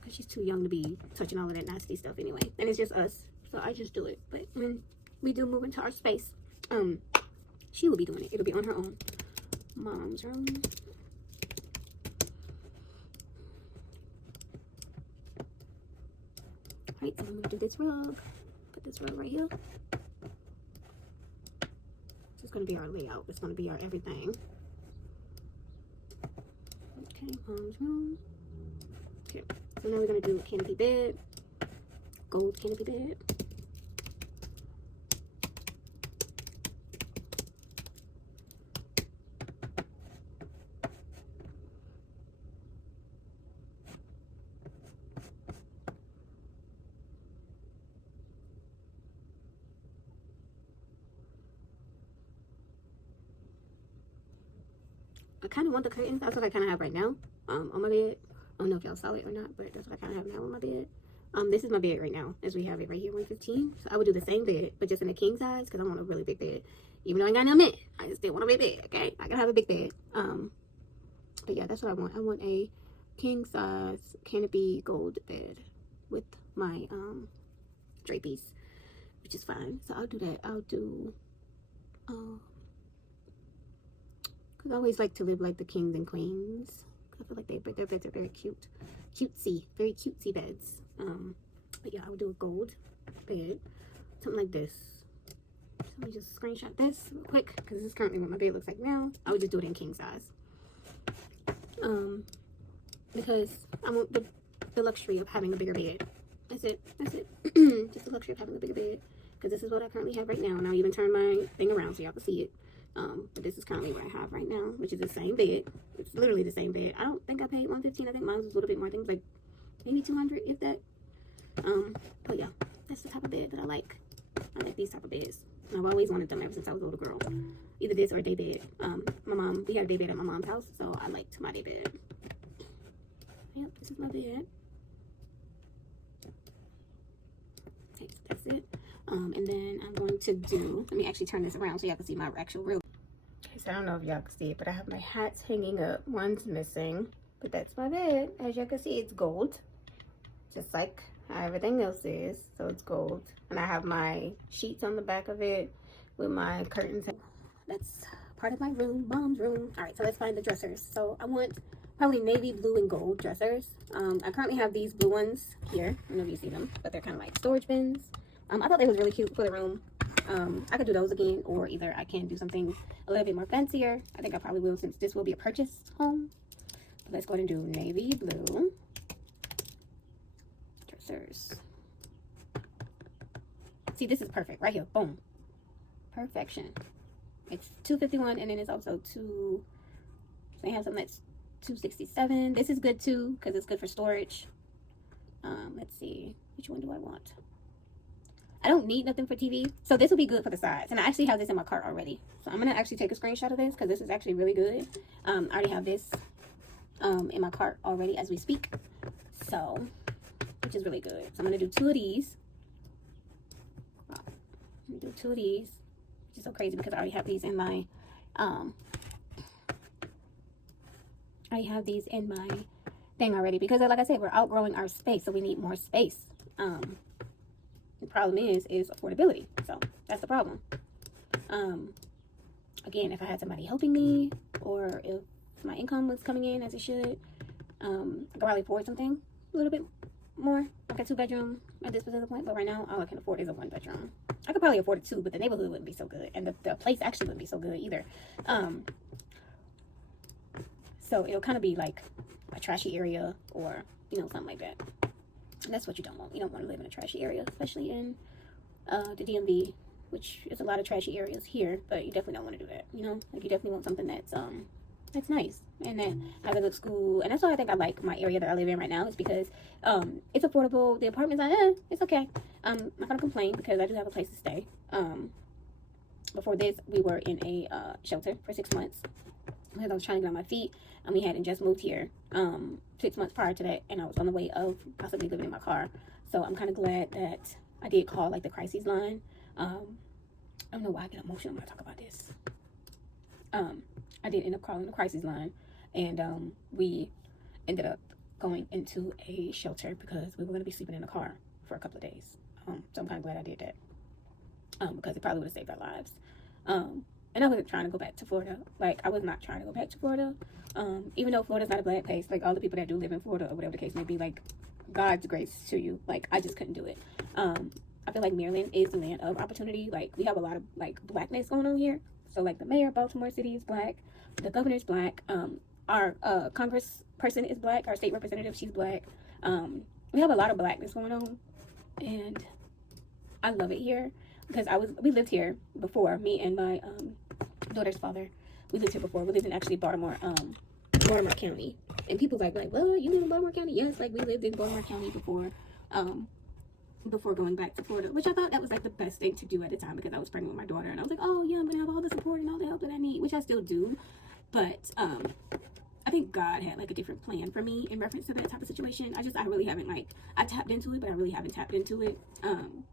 because she's too young to be touching all of that nasty stuff anyway, and it's just us. So I just do it. But when we do move into our space, she will be doing it. It'll be on her own. Mom's room. Right, so I'm gonna do this rug. Put this rug right here. This is gonna be our layout. It's gonna be our everything. Okay, mom's room. Okay, so now we're gonna do a canopy bed. Gold canopy bed. I kind of want the curtains. That's what I kind of have right now on my bed. I don't know if y'all saw it or not, but that's what I kind of have now on my bed. This is my bed right now, as we have it right here, 115. So I would do the same bed, but just in a king size, because I want a really big bed. Even though I ain't got no bed, I just still want a big bed, okay? I gotta have a big bed. But yeah, that's what I want. I want a king size canopy gold bed with my draperies, which is fine. So I'll do that. I'll do because I always like to live like the kings and queens. I feel like their beds are very cute, very cutesy beds. But yeah, I would do a gold bed, something like this. So let me just screenshot this real quick because this is currently what my bed looks like now. I would just do it in king size. Because I want the luxury of having a bigger bed. That's it. Just the luxury of having a bigger bed. Because this is what I currently have right now. And I'll even turn my thing around so y'all can see it. But this is currently what I have right now, which is the same bed. It's literally the same bed. I don't think I paid $115. I think mine was a little bit more. I think it was like maybe $200, if that. But yeah, that's the type of bed that I like. I like these type of beds. And I've always wanted them ever since I was a little girl. Either this or a day bed. We had a day bed at my mom's house, so I liked my day bed. Yep, this is my bed. Okay, so that's it. And then I'm going to do, let me actually turn this around so y'all can see my actual real. Okay, so I don't know if y'all can see it, but I have my hats hanging up. One's missing, but that's my bed. As y'all can see, it's gold, just like how everything else is. So it's gold. And I have my sheets on the back of it with my curtains. That's part of my room, mom's room. All right, so let's find the dressers. So I want probably navy blue and gold dressers. I currently have these blue ones here. I don't know if you see them, but they're kind of like storage bins. I thought they was really cute for the room. I could do those again, or either I can do something a little bit more fancier. I think I probably will, since this will be a purchased home. But let's go ahead and do navy blue dressers. See, this is perfect right here. Boom, perfection. It's $251, and then it's also so they have something that's $267. This is good too because it's good for storage. Let's see, which one do I want? I don't need nothing for TV, so this will be good for the sides. And I actually have this in my cart already, so I'm gonna actually take a screenshot of this because this is actually really good. I already have this in my cart already as we speak, so which is really good. So I'm gonna do two of these. Which is so crazy because I already have these in my thing already, because like I said, we're outgrowing our space, so we need more space. The problem is affordability, so that's the problem. Again, if I had somebody helping me, or if my income was coming in as it should, I could probably afford something a little bit more, like a 2-bedroom at this particular point. But right now, all I can afford is a 1-bedroom. I could probably afford it 2, but the neighborhood wouldn't be so good, and the place actually wouldn't be so good either. So it'll kind of be like a trashy area, or something like that. And that's what you don't want. You don't want to live in a trashy area, especially in the DMV, which is a lot of trashy areas here. But you definitely don't want to do that. Like, you definitely want something that's nice and that has a good school. And that's why I think I like my area that I live in right now, is because it's affordable. The apartment's like, it's okay. I'm not gonna complain because I do have a place to stay. Before this, we were in a shelter for 6 months because I was trying to get on my feet, and we hadn't just moved here 6 months prior to that, and I was on the way of possibly living in my car. So I'm kind of glad that I did call like the crisis line. I don't know why I get emotional when I talk about this. I did end up calling the crisis line, and we ended up going into a shelter because we were going to be sleeping in a car for a couple of days. So I'm kind of glad I did that, because it probably would have saved our lives. And I wasn't trying to go back to Florida. Like, I was not trying to go back to Florida. Even though Florida's not a bad place, like all the people that do live in Florida, or whatever the case may be, like, God's grace to you. Like, I just couldn't do it. I feel like Maryland is the land of opportunity. Like, we have a lot of like blackness going on here. So like the mayor of Baltimore City is black, the governor's black, our Congress person is black, our state representative, she's black. We have a lot of blackness going on, and I love it here because we lived here before, me and my daughter's father. We lived here before. We lived in actually Baltimore County. And people like, well, you live in Baltimore County? Yes, like we lived in Baltimore County before going back to Florida, which I thought that was like the best thing to do at the time because I was pregnant with my daughter, and I was like, oh yeah, I'm gonna have all the support and all the help that I need, which I still do. But I think God had like a different plan for me in reference to that type of situation. I really haven't I tapped into it, but I really haven't tapped into it. And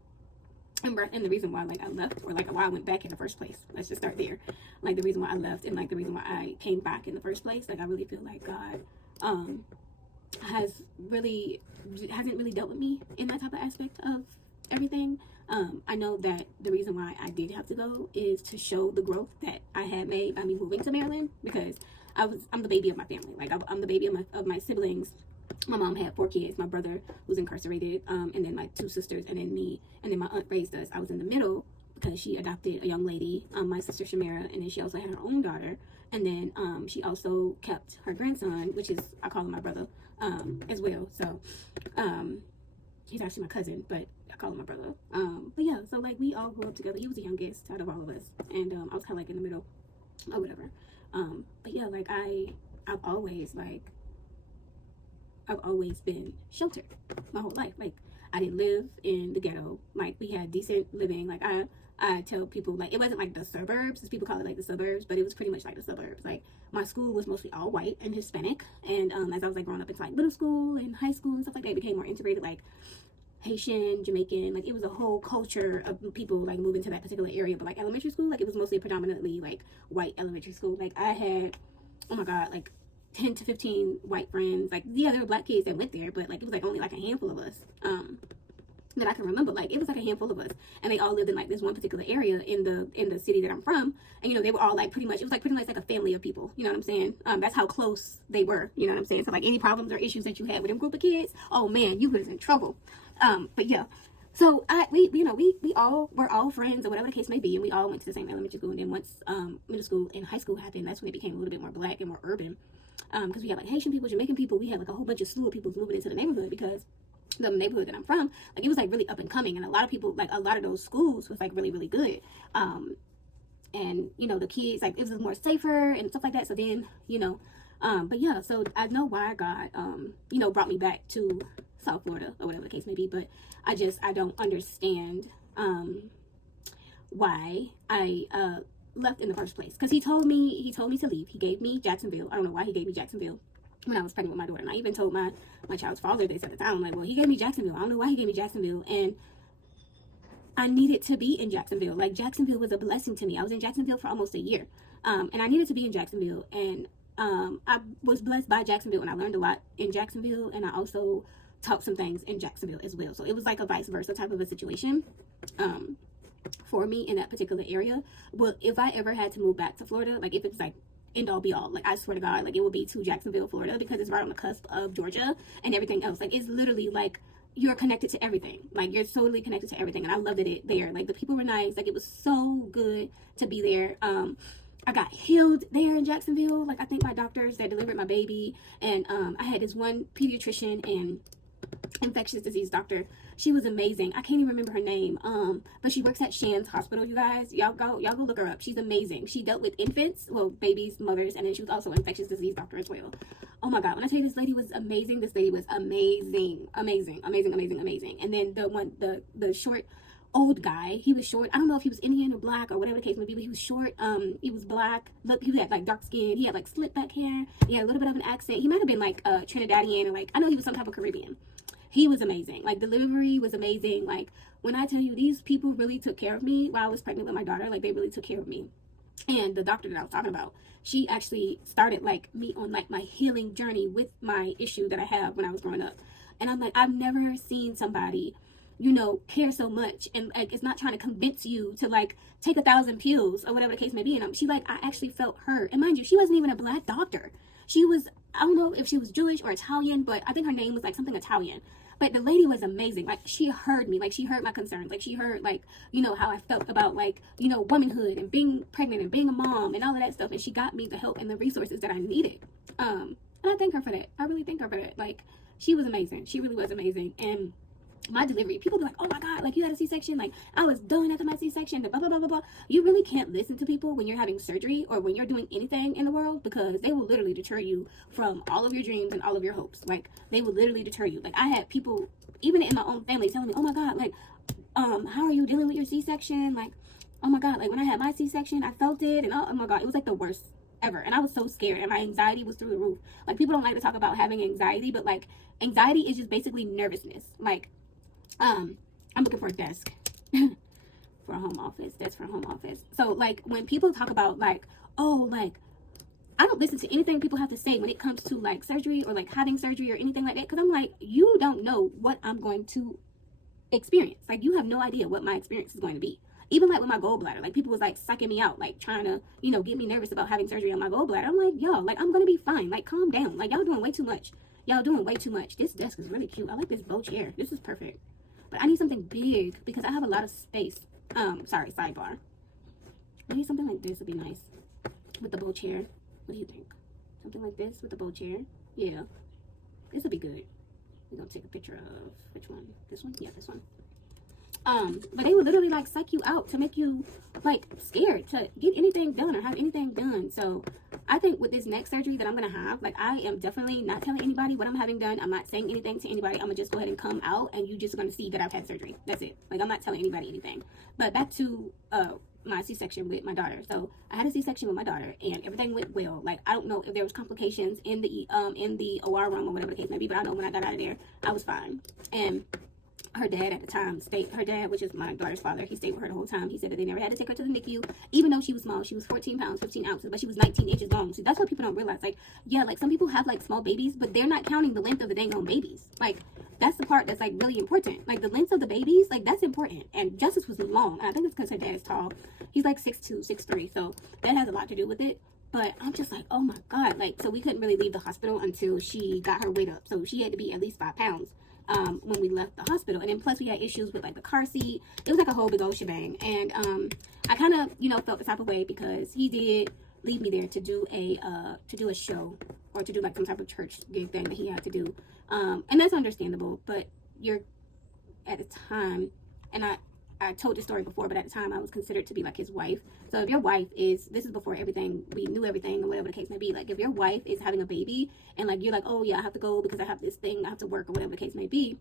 the reason why like I left, or like why I went back in the first place, let's just start there. Like the reason why I left and like the reason why I came back in the first place, like I really feel like God hasn't really dealt with me in that type of aspect of everything. I know that the reason why I did have to go is to show the growth that I had made by me moving to Maryland, because I'm the baby of my family. Like I'm the baby of my siblings. My mom had 4 kids. My brother was incarcerated, and then my 2 sisters, and then me, and then my aunt raised us. I was in the middle because she adopted a young lady, my sister Shamira, and then she also had her own daughter, and then she also kept her grandson, which is, I call him my brother, as well. So he's actually my cousin, but I call him my brother. But yeah, so like we all grew up together. He was the youngest out of all of us, and I was kind of like in the middle or whatever. But yeah, like I've always been sheltered my whole life. Like I didn't live in the ghetto. Like we had decent living. Like I tell people, like, it wasn't like the suburbs, as people call it, like the suburbs, but it was pretty much like the suburbs. Like my school was mostly all white and Hispanic, and as I was like growing up into like middle school and high school and stuff like that, it became more integrated, like Haitian, Jamaican, like it was a whole culture of people like moving to that particular area. But like elementary school, like it was mostly predominantly like white elementary school. Like I had, oh my god, like 10 to 15 white friends. Like yeah, there were black kids that went there, but like it was like only like a handful of us that I can remember. Like it was like a handful of us, and they all lived in like this one particular area in the city that I'm from. And you know, they were all like pretty much like a family of people, you know what I'm saying? That's how close they were, you know what I'm saying? So like any problems or issues that you had with them group of kids, oh man, you was in trouble. But yeah, so we all were all friends or whatever the case may be, and we all went to the same elementary school. And then once middle school and high school happened, that's when it became a little bit more black and more urban, because we had like Haitian people, Jamaican people. We had like a whole bunch of slew of people moving into the neighborhood, because the neighborhood that I'm from, like it was like really up and coming, and a lot of people, like a lot of those schools was like really, really good. And you know, the kids, like it was more safer and stuff like that. So then, you know, but yeah, so I know why God you know, brought me back to South Florida or whatever the case may be, but I don't understand why I left in the first place. Because he told me to leave. He gave me Jacksonville. I don't know why he gave me Jacksonville when I was pregnant with my daughter. And I even told my child's father this at the time. I'm like, well, he gave me Jacksonville. I don't know why he gave me Jacksonville. And I needed to be in Jacksonville. Like Jacksonville was a blessing to me. I was in Jacksonville for almost a year. And I needed to be in Jacksonville. And I was blessed by Jacksonville, and I learned a lot in Jacksonville. And I also taught some things in Jacksonville as well. So it was like a vice versa type of a situation for me in that particular area. Well, if I ever had to move back to Florida, like if it was like end all be all, like I swear to God, like it would be to Jacksonville, Florida, because it's right on the cusp of Georgia and everything else. Like it's literally like you're connected to everything. Like you're totally connected to everything. And I loved it there. Like the people were nice. Like it was so good to be there. I got healed there in Jacksonville. Like I think my doctors that delivered my baby, and I had this one pediatrician and infectious disease doctor. She was amazing. I can't even remember her name, but she works at Shands Hospital. You guys, y'all go look her up. She's amazing. She dealt with infants, well, babies, mothers, and then she was also an infectious disease doctor as well. Oh my God, when I tell you, this lady was amazing. And then the short old guy, he was short. I don't know if he was Indian or black or whatever the case may be, but he was short. He was black. Look, he had like dark skin. He had like slick back hair. He had a little bit of an accent. He might have been like Trinidadian, or like, I know he was some type of Caribbean. He was amazing. Like delivery was amazing. Like when I tell you, these people really took care of me while I was pregnant with my daughter. Like they really took care of me. And the doctor that I was talking about, she actually started like me on like my healing journey with my issue that I have when I was growing up. And I'm like, I've never seen somebody, you know, care so much, and like it's not trying to convince you to like take 1,000 pills or whatever the case may be. And she like, I actually felt her. And mind you, she wasn't even a black doctor. She was I don't know if she was Jewish or Italian, but I think her name was like something Italian. But the lady was amazing. Like, she heard me. Like, she heard my concerns. Like, she heard, like, you know, how I felt about, like, you know, womanhood and being pregnant and being a mom and all of that stuff. And she got me the help and the resources that I needed. And I thank her for that. I really thank her for that. Like, she was amazing. She really was amazing. And my delivery, people be like, oh my God, like, you had a C-section, like, I was done after my C-section, blah, blah, blah, blah, blah. You really can't listen to people when you're having surgery or when you're doing anything in the world, because they will literally deter you from all of your dreams and all of your hopes. Like, they will literally deter you. Like, I had people, even in my own family, telling me, oh my God, like, how are you dealing with your C-section? Like, oh my God, like, when I had my C-section, I felt it, and oh my God, it was like the worst ever. And I was so scared, and my anxiety was through the roof. Like, people don't like to talk about having anxiety, but like, anxiety is just basically nervousness. Like, I'm looking for a desk for a home office. That's for a home office. So, like, when people talk about, like, oh, like, I don't listen to anything people have to say when it comes to, like, surgery or, like, having surgery or anything like that. Because I'm like, you don't know what I'm going to experience. Like, you have no idea what my experience is going to be. Even, like, with my gallbladder. Like, people was, like, sucking me out. Like, trying to, you know, get me nervous about having surgery on my gallbladder. I'm like, y'all, like, I'm going to be fine. Like, calm down. Like, y'all doing way too much. Y'all doing way too much. This desk is really cute. I like this bow chair. This is perfect. But I need something big because I have a lot of space. Sorry, sidebar. I need something like this would be nice. With the bow chair. What do you think? Something like this with the bow chair? Yeah. This would be good. We're gonna take a picture of which one? This one? Yeah, this one. But they would literally like suck you out to make you like scared to get anything done or have anything done. So I think with this next surgery that I'm gonna have, like, I am definitely not telling anybody what I'm having done. I'm not saying anything to anybody. I'm gonna just go ahead and come out and you just gonna see that I've had surgery. That's it. Like, I'm not telling anybody anything. But back to my C-section with my daughter. So I had a C-section with my daughter and everything went well. Like, I don't know if there was complications in the OR room or whatever the case may be, but I know when I got out of there, I was fine. And her dad at the time her dad, which is my daughter's father, he stayed with her the whole time. He said that they never had to take her to the NICU, even though she was small. She was 14 pounds, 15 ounces, but she was 19 inches long. So that's what people don't realize. Like, yeah, like, some people have, like, small babies, but they're not counting the length of the dang on babies. Like, that's the part that's, like, really important. Like, the length of the babies, like, that's important. And Justice was long. And I think it's because her dad is tall. He's, like, 6'2", 6'3", so that has a lot to do with it. But I'm just like, oh, my God. Like, so we couldn't really leave the hospital until she got her weight up. So she had to be at least 5 pounds. When we left the hospital. And then plus we had issues with, like, the car seat. It was like a whole big old shebang. And I kind of, you know, felt the type of way because he did leave me there to do a show or to do, like, some type of church gig thing that he had to do. And that's understandable, but you're at the time, and I told this story before, but at the time I was considered to be like his wife. So if your wife is, this is before everything, we knew everything or whatever the case may be. Like, if your wife is having a baby and, like, you're like, oh yeah, I have to go because I have this thing, I have to work or whatever the case may be.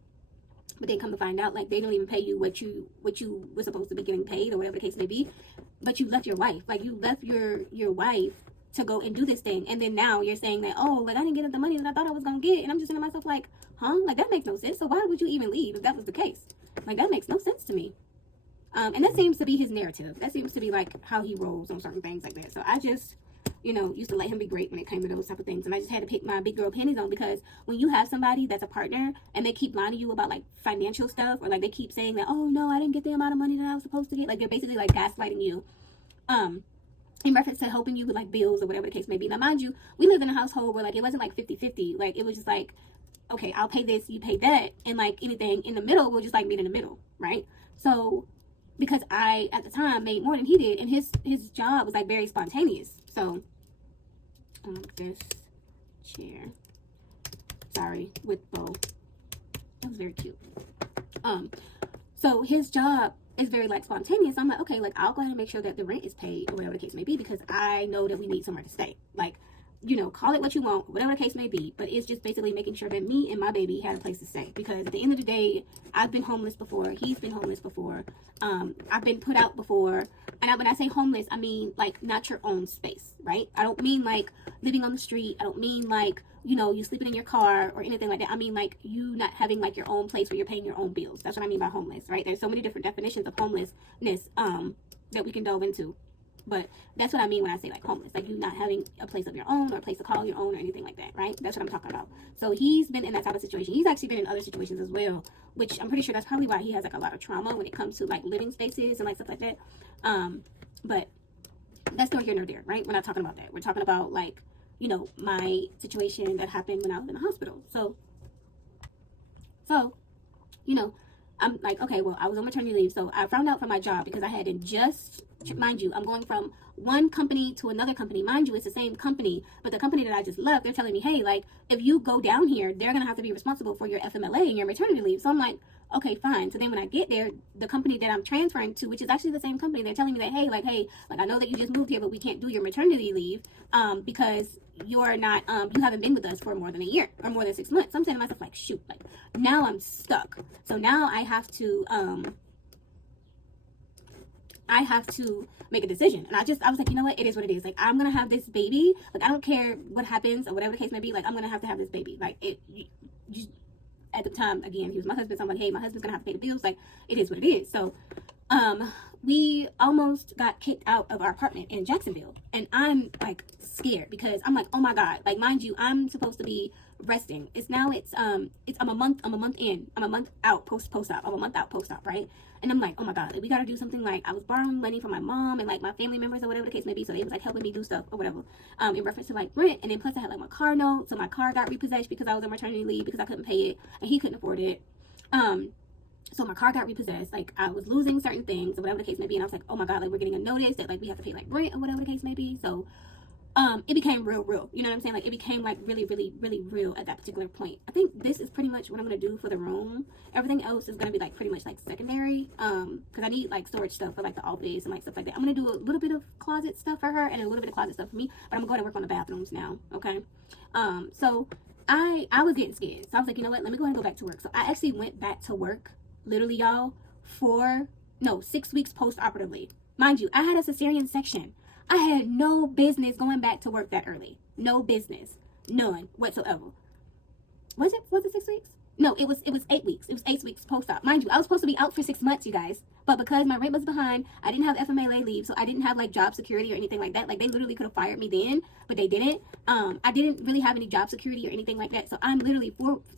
But then come to find out, like, they don't even pay you what you were supposed to be getting paid or whatever the case may be. But you left your wife. Like, you left your wife to go and do this thing. And then now you're saying that, oh, like, I didn't get the money that I thought I was going to get. And I'm just saying to myself, like, huh? Like, that makes no sense. So why would you even leave if that was the case? Like, that makes no sense to me. And that seems to be his narrative. That seems to be, like, how he rolls on certain things like that. So I just, you know, used to let him be great when it came to those type of things. And I just had to pick my big girl panties on, because when you have somebody that's a partner and they keep lying to you about, like, financial stuff, or, like, they keep saying that, oh, no, I didn't get the amount of money that I was supposed to get. Like, they're basically, like, gaslighting you. In reference to helping you with, like, bills or whatever the case may be. Now, mind you, we lived in a household where, like, it wasn't, like, 50-50. Like, it was just, like, okay, I'll pay this, you pay that. And, like, anything in the middle, we'll just, like, meet in the middle, right? So, because I, at the time, made more than he did, and his job was, like, very spontaneous. So, this chair, sorry, with bow, that was very cute. So his job is very, like, spontaneous. I'm like, okay, like, I'll go ahead and make sure that the rent is paid or whatever the case may be, because I know that we need somewhere to stay. Like, you know, call it what you want, whatever the case may be, but it's just basically making sure that me and my baby had a place to stay. Because at the end of the day, I've been homeless before, he's been homeless before, I've been put out before. And when I say homeless, I mean, like, not your own space, right? I don't mean, like, living on the street. I don't mean, like, you know, you sleeping in your car or anything like that. I mean, like, you not having, like, your own place where you're paying your own bills. That's what I mean by homeless, right? There's so many different definitions of homelessness that we can delve into. But that's what I mean when I say, like, homeless. Like, you not having a place of your own or a place to call your own or anything like that, right? That's what I'm talking about. So he's been in that type of situation. He's actually been in other situations as well, which I'm pretty sure that's probably why he has, like, a lot of trauma when it comes to, like, living spaces and, like, stuff like that. But that's nor here nor there, right? We're not talking about that. We're talking about, like, you know, my situation that happened when I was in the hospital. So, you know, I'm like, okay, well, I was on maternity leave. So I found out from my job because I had to just, mind you, I'm going from one company to another company. Mind you, it's the same company, but the company that I just left, they're telling me, hey, like, if you go down here, they're going to have to be responsible for your FMLA and your maternity leave. So I'm like, okay, fine. So then when I get there, the company that I'm transferring to, which is actually the same company, they're telling me that, hey, I know that you just moved here, but we can't do your maternity leave because you're not, you haven't been with us for more than a year or more than 6 months. So I'm saying to myself, like, shoot, like, now I'm stuck. So now I have to make a decision. And I was like, you know what? It is what it is. Like, I'm going to have this baby. Like, I don't care what happens or whatever the case may be. Like, I'm going to have this baby. Like, at the time, again, he was my husband. So I'm like, hey, my husband's going to have to pay the bills. Like, it is what it is. So, we almost got kicked out of our apartment in Jacksonville. And I'm, like, scared because I'm like, oh my God. Like, mind you, I'm supposed to be resting. I'm a month in. I'm a month out post-op. I'm a month out post-op, right? And I'm like, oh my God, like, we got to do something. Like, I was borrowing money from my mom and, like, my family members or whatever the case may be. So they was, like, helping me do stuff or whatever in reference to, like, rent. And then plus I had, like, my car note. So my car got repossessed because I was on maternity leave because I couldn't pay it and he couldn't afford it. So my car got repossessed. Like, I was losing certain things or whatever the case may be. And I was like, oh my God, like, we're getting a notice that, like, we have to pay, like, rent or whatever the case may be. So it became real. You know what I'm saying? Like, it became, like, really real at that particular point. I think this is pretty much what I'm going to do for the room. Everything else is going to be, like, pretty much, like, secondary. Because I need, like, storage stuff for, like, the office and, like, stuff like that. I'm going to do a little bit of closet stuff for her and a little bit of closet stuff for me. But I'm going to go ahead and work on the bathrooms now. Okay? So I was getting scared. So I was like, you know what? Let me go ahead and go back to work. So I actually went back to work, literally, y'all, 6 weeks post-operatively. Mind you, I had a cesarean section. I had no business going back to work that early. No business. None whatsoever. Was it 6 weeks? No, it was 8 weeks. It was 8 weeks post-op. Mind you, I was supposed to be out for 6 months, you guys. But because my rent was behind, I didn't have FMLA leave, so I didn't have, like, job security or anything like that. Like, they literally could have fired me then, but they didn't. I didn't really have any job security or anything like that. So I'm literally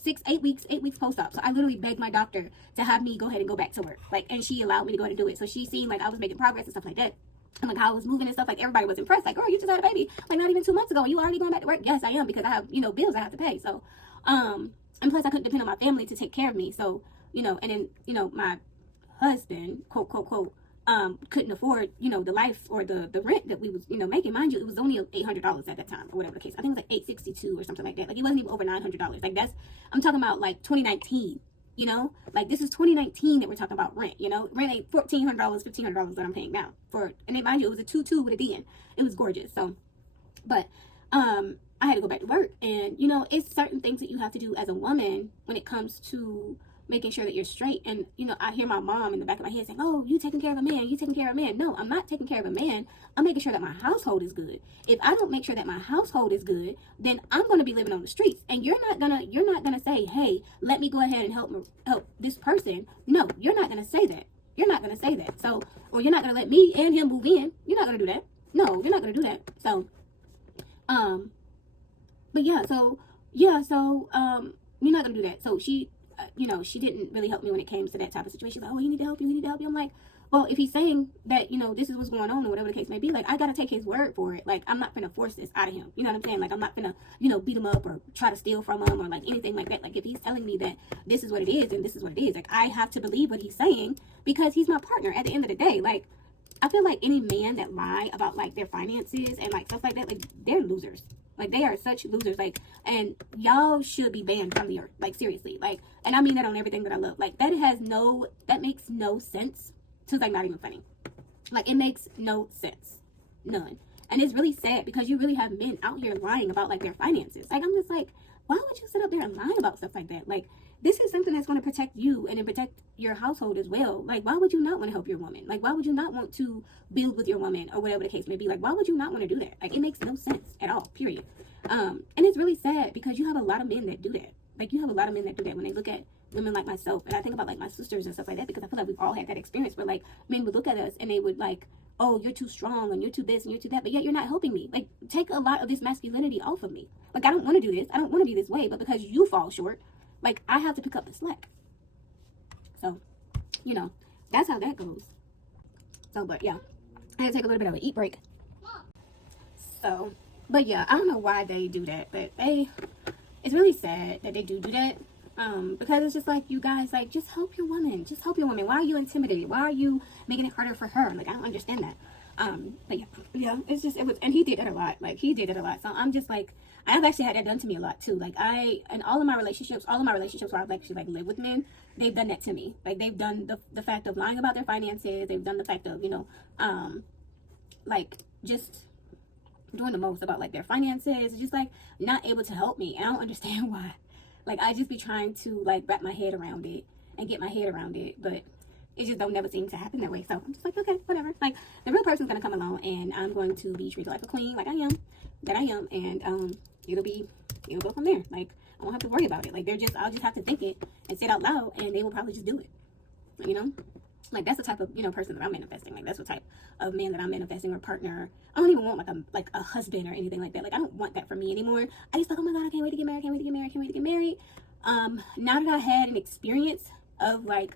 8 weeks post-op. So I literally begged my doctor to have me go ahead and go back to work. Like, and she allowed me to go ahead and do it. So she seen, like, I was making progress and stuff like that. And, like, how I was moving and stuff, like, everybody was impressed. Like, girl, you just had a baby, like, not even 2 months ago, and you already going back to work? Yes, I am, because I have, you know, bills I have to pay. So, and plus I couldn't depend on my family to take care of me. So, you know, and then, you know, my husband, quote, couldn't afford, you know, the life or the rent that we was, you know, making. Mind you, it was only $800 at that time, or whatever the case. I think it was like $862 or something like that. Like, it wasn't even over $900. Like, I'm talking about, like, 2019. You know, like, this is 2019 that we're talking about rent. You know, rent ain't $1,400, $1,500 that I'm paying now for. And then, mind you, it was a 2-2 with a D in. It was gorgeous. So, but I had to go back to work, and you know, it's certain things that you have to do as a woman when it comes to making sure that you're straight. And you know, I hear my mom in the back of my head saying, "Oh, you taking care of a man? You taking care of a man?" No, I'm not taking care of a man. I'm making sure that my household is good. If I don't make sure that my household is good, then I'm going to be living on the streets. And you're not gonna say, "Hey, let me go ahead and help this person." No, you're not gonna say that. You're not gonna say that. So, or you're not gonna let me and him move in. You're not gonna do that. No, you're not gonna do that. So, but yeah, so you're not gonna do that. So she, you know, she didn't really help me when it came to that type of situation. Like, oh, you need to help you. I'm like, well, if he's saying that, you know, this is what's going on or whatever the case may be, like, I gotta take his word for it. Like, I'm not gonna force this out of him. You know what I'm saying? Like, I'm not gonna, you know, beat him up or try to steal from him or like anything like that. Like, if he's telling me that this is what it is and this is what it is, like, I have to believe what he's saying because he's my partner at the end of the day. Like, I feel like any man that lie about, like, their finances and, like, stuff like that, like, they're losers. Like, they are such losers. Like, and y'all should be banned from the earth. Like, seriously. Like, and I mean that on everything that I love. Like, that makes no sense. So it's, like, not even funny. Like, it makes no sense. None. And it's really sad because you really have men out here lying about, like, their finances. Like, I'm just like, why would you sit up there and lie about stuff like that? Like, this is something that's going to protect you and then protect your household as well. Like, why would you not want to help your woman? Like, why would you not want to build with your woman or whatever the case may be? Like, why would you not want to do that? Like, it makes no sense at all, period. And it's really sad because you have a lot of men that do that. Like, you have a lot of men that do that when they look at women like myself. And I think about, like, my sisters and stuff like that because I feel like we've all had that experience where, like, men would look at us and they would, like, oh, you're too strong and you're too this and you're too that, but yet you're not helping me. Like, take a lot of this masculinity off of me. Like, I don't want to do this. I don't want to be this way, but because you fall short, like, I have to pick up the slack. So, you know, that's how that goes. So, but yeah, I had to take a little bit of an eat break. So, But yeah, I don't know why they do that, but it's really sad that they do that. Because it's just like, you guys, like, just help your woman. Just help your woman. Why are you intimidated? Why are you making it harder for her? Like, I don't understand that. But yeah, it's just, it was, and he did that a lot. Like, he did that a lot. So I'm just like, I've actually had that done to me a lot too. Like, in all of my relationships where I've actually like lived with men, they've done that to me. Like, they've done the fact of lying about their finances. They've done the fact of, like, just doing the most about like their finances, just like not able to help me. And I don't understand why. Like, I just be trying to like wrap my head around it and get my head around it, but it just don't never seem to happen that way. So I'm just like, okay, whatever. Like, the real person's gonna come along and I'm going to be treated like a queen, like I am, and it'll go from there. Like, I won't have to worry about it. Like, I'll just have to think it and say it out loud, and they will probably just do it. You know? Like, that's the type of, person that I'm manifesting. Like, that's the type of man that I'm manifesting, or partner. I don't even want like a husband or anything like that. Like, I don't want that for me anymore. I just like, oh my God, I can't wait to get married, can't wait to get married, can't wait to get married. Now that I had an experience of like,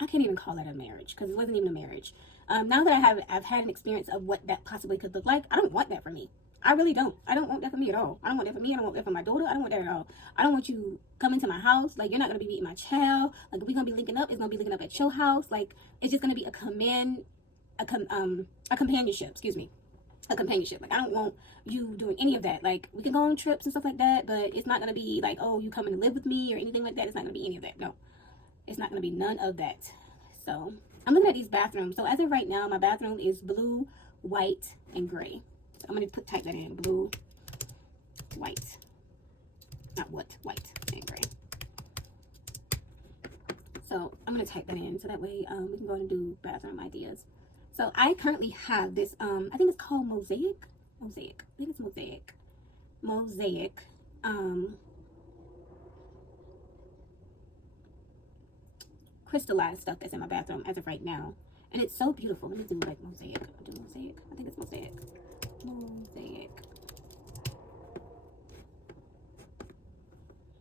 I can't even call that a marriage, because it wasn't even a marriage. Now that I've had an experience of what that possibly could look like, I don't want that for me. I really don't. I don't want that for me at all. I don't want that for me. I don't want that for my daughter. I don't want that at all. I don't want you coming to my house. Like, you're not going to be meeting my child. Like, if we're going to be linking up, it's going to be linking up at your house. Like, it's just going to be a companionship, excuse me. A companionship. Like, I don't want you doing any of that. Like, we can go on trips and stuff like that, but it's not going to be like, oh, you coming to live with me or anything like that. It's not going to be any of that. No. It's not going to be none of that. So, I'm looking at these bathrooms. So, as of right now, my bathroom is blue, white, and gray. I'm going to type that in. Blue, white. Not what? White and gray. So I'm going to type that in so that way we can go and do bathroom ideas. So I currently have this, I think it's called Mosaic. I think it's Mosaic. Crystallized stuff that's in my bathroom as of right now. And it's so beautiful. Let me do like Mosaic. I think it's Mosaic. Mosaic.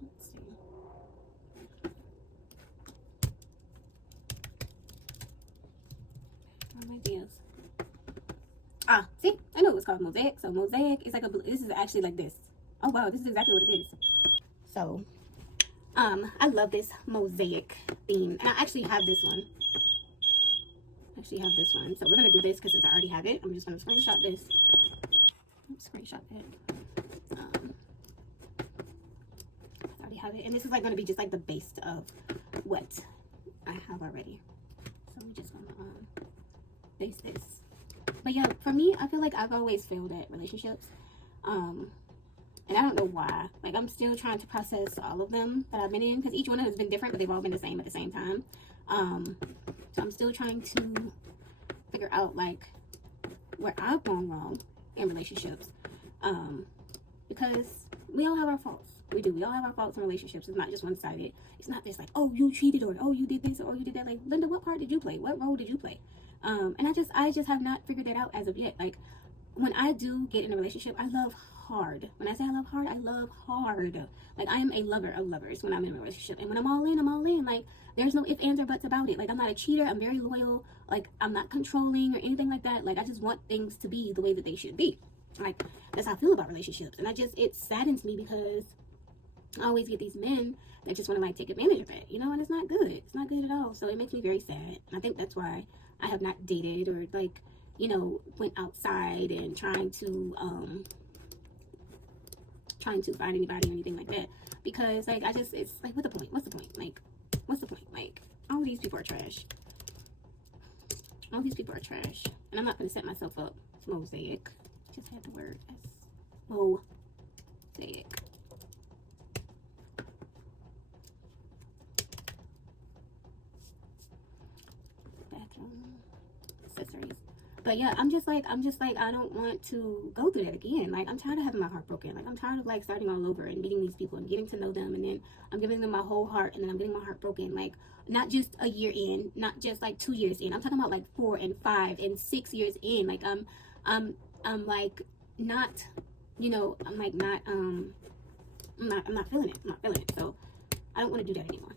Let's see. Ideas. See, I know it was called Mosaic. So Mosaic is like this is actually like this. Oh wow, this is exactly what it is. So, I love this Mosaic theme, and I actually have this one. So we're gonna do this because since I already have it, I'm just gonna screenshot this. Screenshot that. I already have it, and this is like going to be just like the base of what I have already. So we're just going to base this. But yeah, for me, I feel like I've always failed at relationships, and I don't know why. Like, I'm still trying to process all of them that I've been in, because each one has been different, but they've all been the same at the same time. So I'm still trying to figure out like where I've gone wrong in relationships, because we all have our faults. We all have our faults in relationships. It's not just one-sided. It's not just like, oh, you cheated, or oh, you did this, or you did that. Like, Linda, what part did you play? What role did you play? And I just have not figured that out as of yet. Like, when I do get in a relationship, I love hard. When I say I love hard. Like, I am a lover of lovers when I'm in a relationship, and when I'm all in. Like, there's no ifs, ands, or buts about it. Like, I'm not a cheater. I'm very loyal. Like, I'm not controlling or anything like that. Like, I just want things to be the way that they should be. Like, that's how I feel about relationships. And it saddens me, because I always get these men that just want to like take advantage of it, and it's not good. It's not good at all. So it makes me very sad. And I think that's why I have not dated or like, went outside and trying to find anybody or anything like that. Because like, it's like, what's the point? Like, what's the point? Like, all these people are trash. And I'm not going to set myself up. It's Mosaic. Just had the word Mosaic. Bathroom accessories. But yeah, I'm just like, I don't want to go through that again. Like, I'm tired of having my heart broken. Like, I'm tired of like starting all over and meeting these people and getting to know them, and then I'm giving them my whole heart, and then I'm getting my heart broken. Like, not just a year in, not just like 2 years in. I'm talking about like 4 and 5 and 6 years in. Like, I'm like not, I'm like not, I'm not feeling it. So I don't want to do that anymore.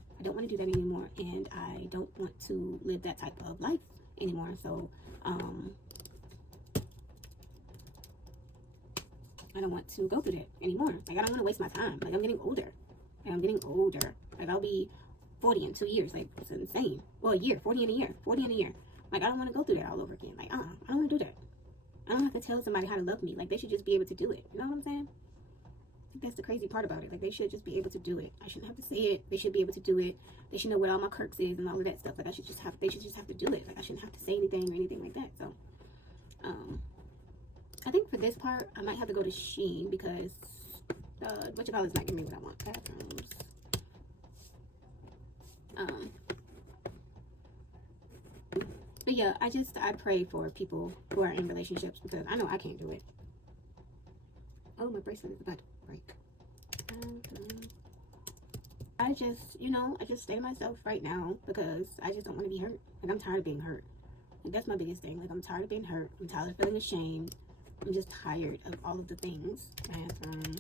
And I don't want to live that type of life anymore. So I don't want to go through that anymore. Like, I don't want to waste my time. Like, I'm getting older. Like, I'm getting older. Like, I'll be 40 in 2 years. Like, it's insane. Well, a year. 40 in a year. 40 in a year. Like, I don't want to go through that all over again. Like, I don't want to do that. I don't have to tell somebody how to love me. Like, they should just be able to do it. You know what I'm saying? That's the crazy part about it. Like, they should just be able to do it. I shouldn't have to say it. They should be able to do it. They should know what all my quirks is and all of that stuff. Like, they should just have to do it. Like, I shouldn't have to say anything or anything like that. So, I think for this part, I might have to go to Shein because, what you call it's not giving me what I want. Bathrooms. But yeah, I pray for people who are in relationships because I know I can't do it. Oh, my bracelet is about to break. I just stay to myself right now because I just don't want to be hurt. Like, I'm tired of being hurt. Like, that's my biggest thing. Like, I'm tired of being hurt. I'm tired of feeling ashamed. I'm just tired of all of the things. Bathroom.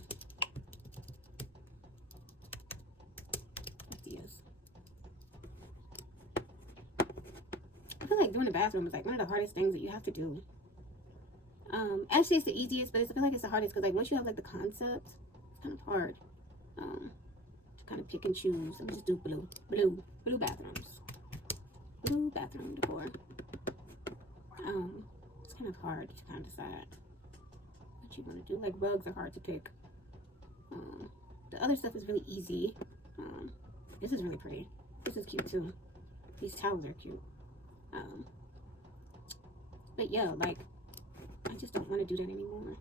Ideas. I feel like doing the bathroom is like one of the hardest things that you have to do. Actually, it's the easiest, but I feel like it's the hardest because, like, once you have like the concept, it's kind of hard to kind of pick and choose. Let me just do blue bathrooms, blue bathroom decor. It's kind of hard to kind of decide what you want to do. Like, rugs are hard to pick. The other stuff is really easy. This is really pretty. This is cute too. These towels are cute. But yeah, like, I just don't want to do that anymore.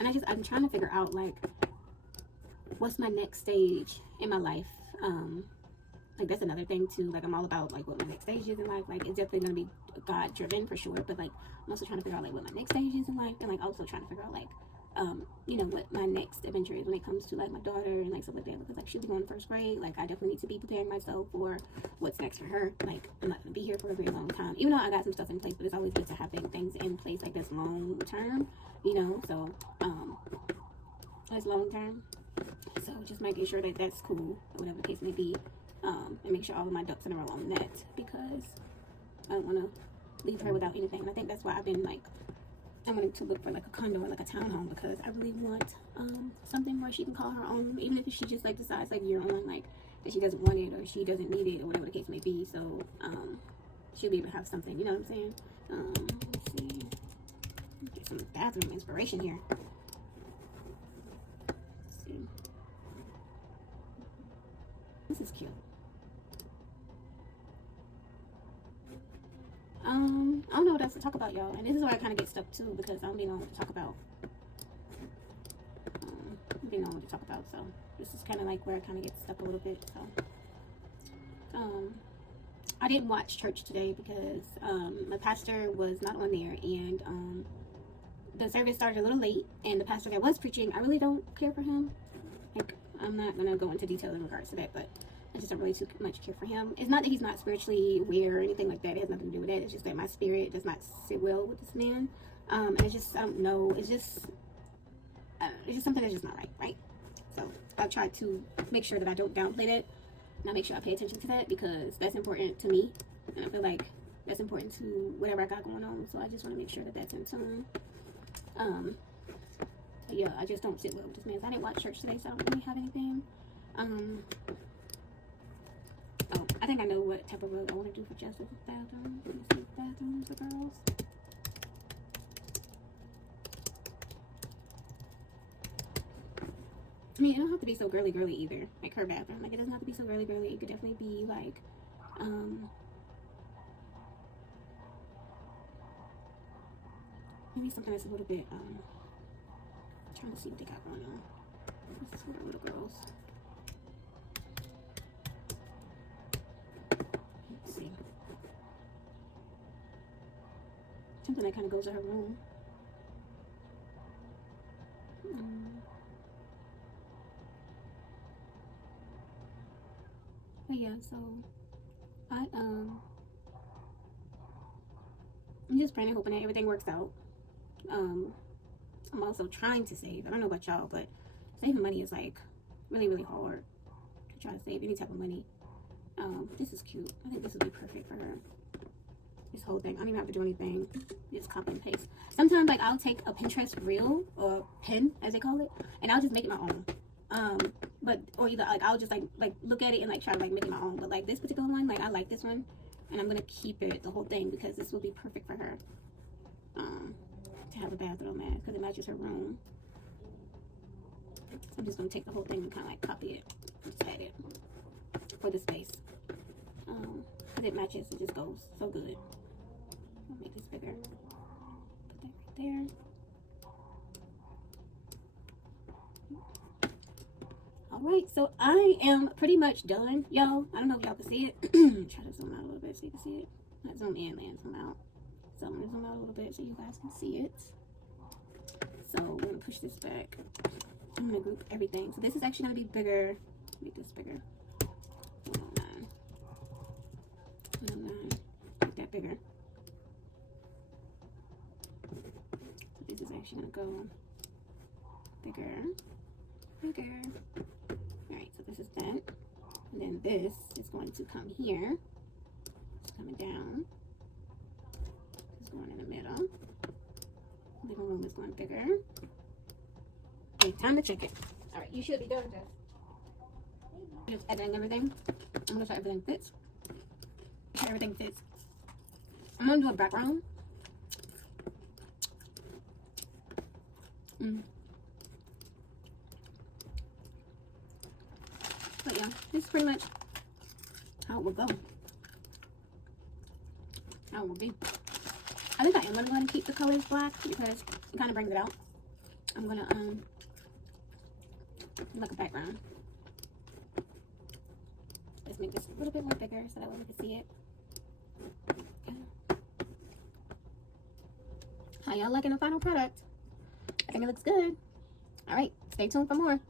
And I'm trying to figure out, like, what's my next stage in my life. Like, that's another thing too. Like, I'm all about, like, what my next stage is in life. Like, it's definitely going to be God driven for sure. But, like, I'm also trying to figure out, like, what my next stage is in life. And, like, also trying to figure out, like, you know, what my next adventure is when it comes to, like, my daughter and, like, stuff like that. Because, like, she'll be going to first grade. Like, I definitely need to be preparing myself for what's next for her. Like, I'm not going to be here for a very long time. Even though I got some stuff in place, but it's always good to have things in place, like, this long term, you know. So, that's long term. So, just making sure that that's cool, whatever the case may be. And make sure all of my ducks in a row on that. Because I don't want to leave her without anything. And I think that's why I've been, like, I wanted to look for, like, a condo or, like, a townhome, because I really want something where she can call her own, even if she just, like, decides, like, year on, like, that she doesn't want it or she doesn't need it or whatever the case may be. So she'll be able to have something, you know what I'm saying? Let's see, get some bathroom inspiration here. Let's see, this is cute. I don't know what else to talk about, y'all, and this is where I kind of get stuck too, because I don't know what to talk about. I don't know what to talk about, so this is kind of like where I kind of get stuck a little bit. So I didn't watch church today because my pastor was not on there, and the service started a little late, and the pastor that was preaching, I really don't care for him. Like, I'm not gonna go into detail in regards to that, but I just don't really too much care for him. It's not that he's not spiritually aware or anything like that. It has nothing to do with that. It's just that my spirit does not sit well with this man. And it's just, I don't know. It's just something that's just not right? So I try to make sure that I don't downplay that. And I make sure I pay attention to that because that's important to me. And I feel like that's important to whatever I got going on. So I just want to make sure that that's in tune. But yeah, I just don't sit well with this man. I didn't watch church today, so I don't really have anything. Oh, I think I know what type of rug I want to do for Jess's bathroom. Let me see, bathrooms for girls. I mean, it don't have to be so girly either. Like her bathroom. Like, it doesn't have to be so girly. It could definitely be like, maybe something that's a little bit, trying to see what they got going on. This is for the little girls. Let's see. Something that kind of goes to her room. But yeah, so I'm just praying and hoping that everything works out. I'm also trying to save. I don't know about y'all, but saving money is like really, really hard to try to save any type of money. This is cute. I think this would be perfect for her. this whole thing. I don't even have to do anything. Just copy and paste. Sometimes like I'll take a Pinterest reel or pin as they call it, and I'll just make it my own. But or either like I'll just like look at it and like try to like make it my own. But like this particular one, like I like this one, and I'm gonna keep it the whole thing because this will be perfect for her. To have a bathroom at because it matches her room. So I'm just gonna take the whole thing and kind of like copy it, and just add it for the space. Because it matches, it just goes so good. I'll make this bigger. Put that right there. Alright, so I am pretty much done, y'all. I don't know if y'all can see it. Try to zoom out a little bit so you can see it. Not zoom in and zoom out. So I'm going to zoom out a little bit so you guys can see it. So we're going to push this back. I'm going to group everything. So this is actually going to be bigger. Make this bigger. 109. 109. Make that bigger. So this is actually going to go bigger. Bigger. Alright, so this is that. And then this is going to come here. It's coming down. It's going in the middle. Living room is going bigger. Okay, time to check it. Alright, you should be done with this. Just editing everything. I'm gonna try everything fits. Make sure everything fits. I'm gonna do a background. But yeah, this is pretty much how it will go. How it will be. I think I am gonna go ahead and keep the colors black because it kind of brings it out. I'm gonna do like a background. Let's make this a little bit more bigger so that way we can see it. Okay. How y'all liking the final product? I think it looks good. All right, stay tuned for more.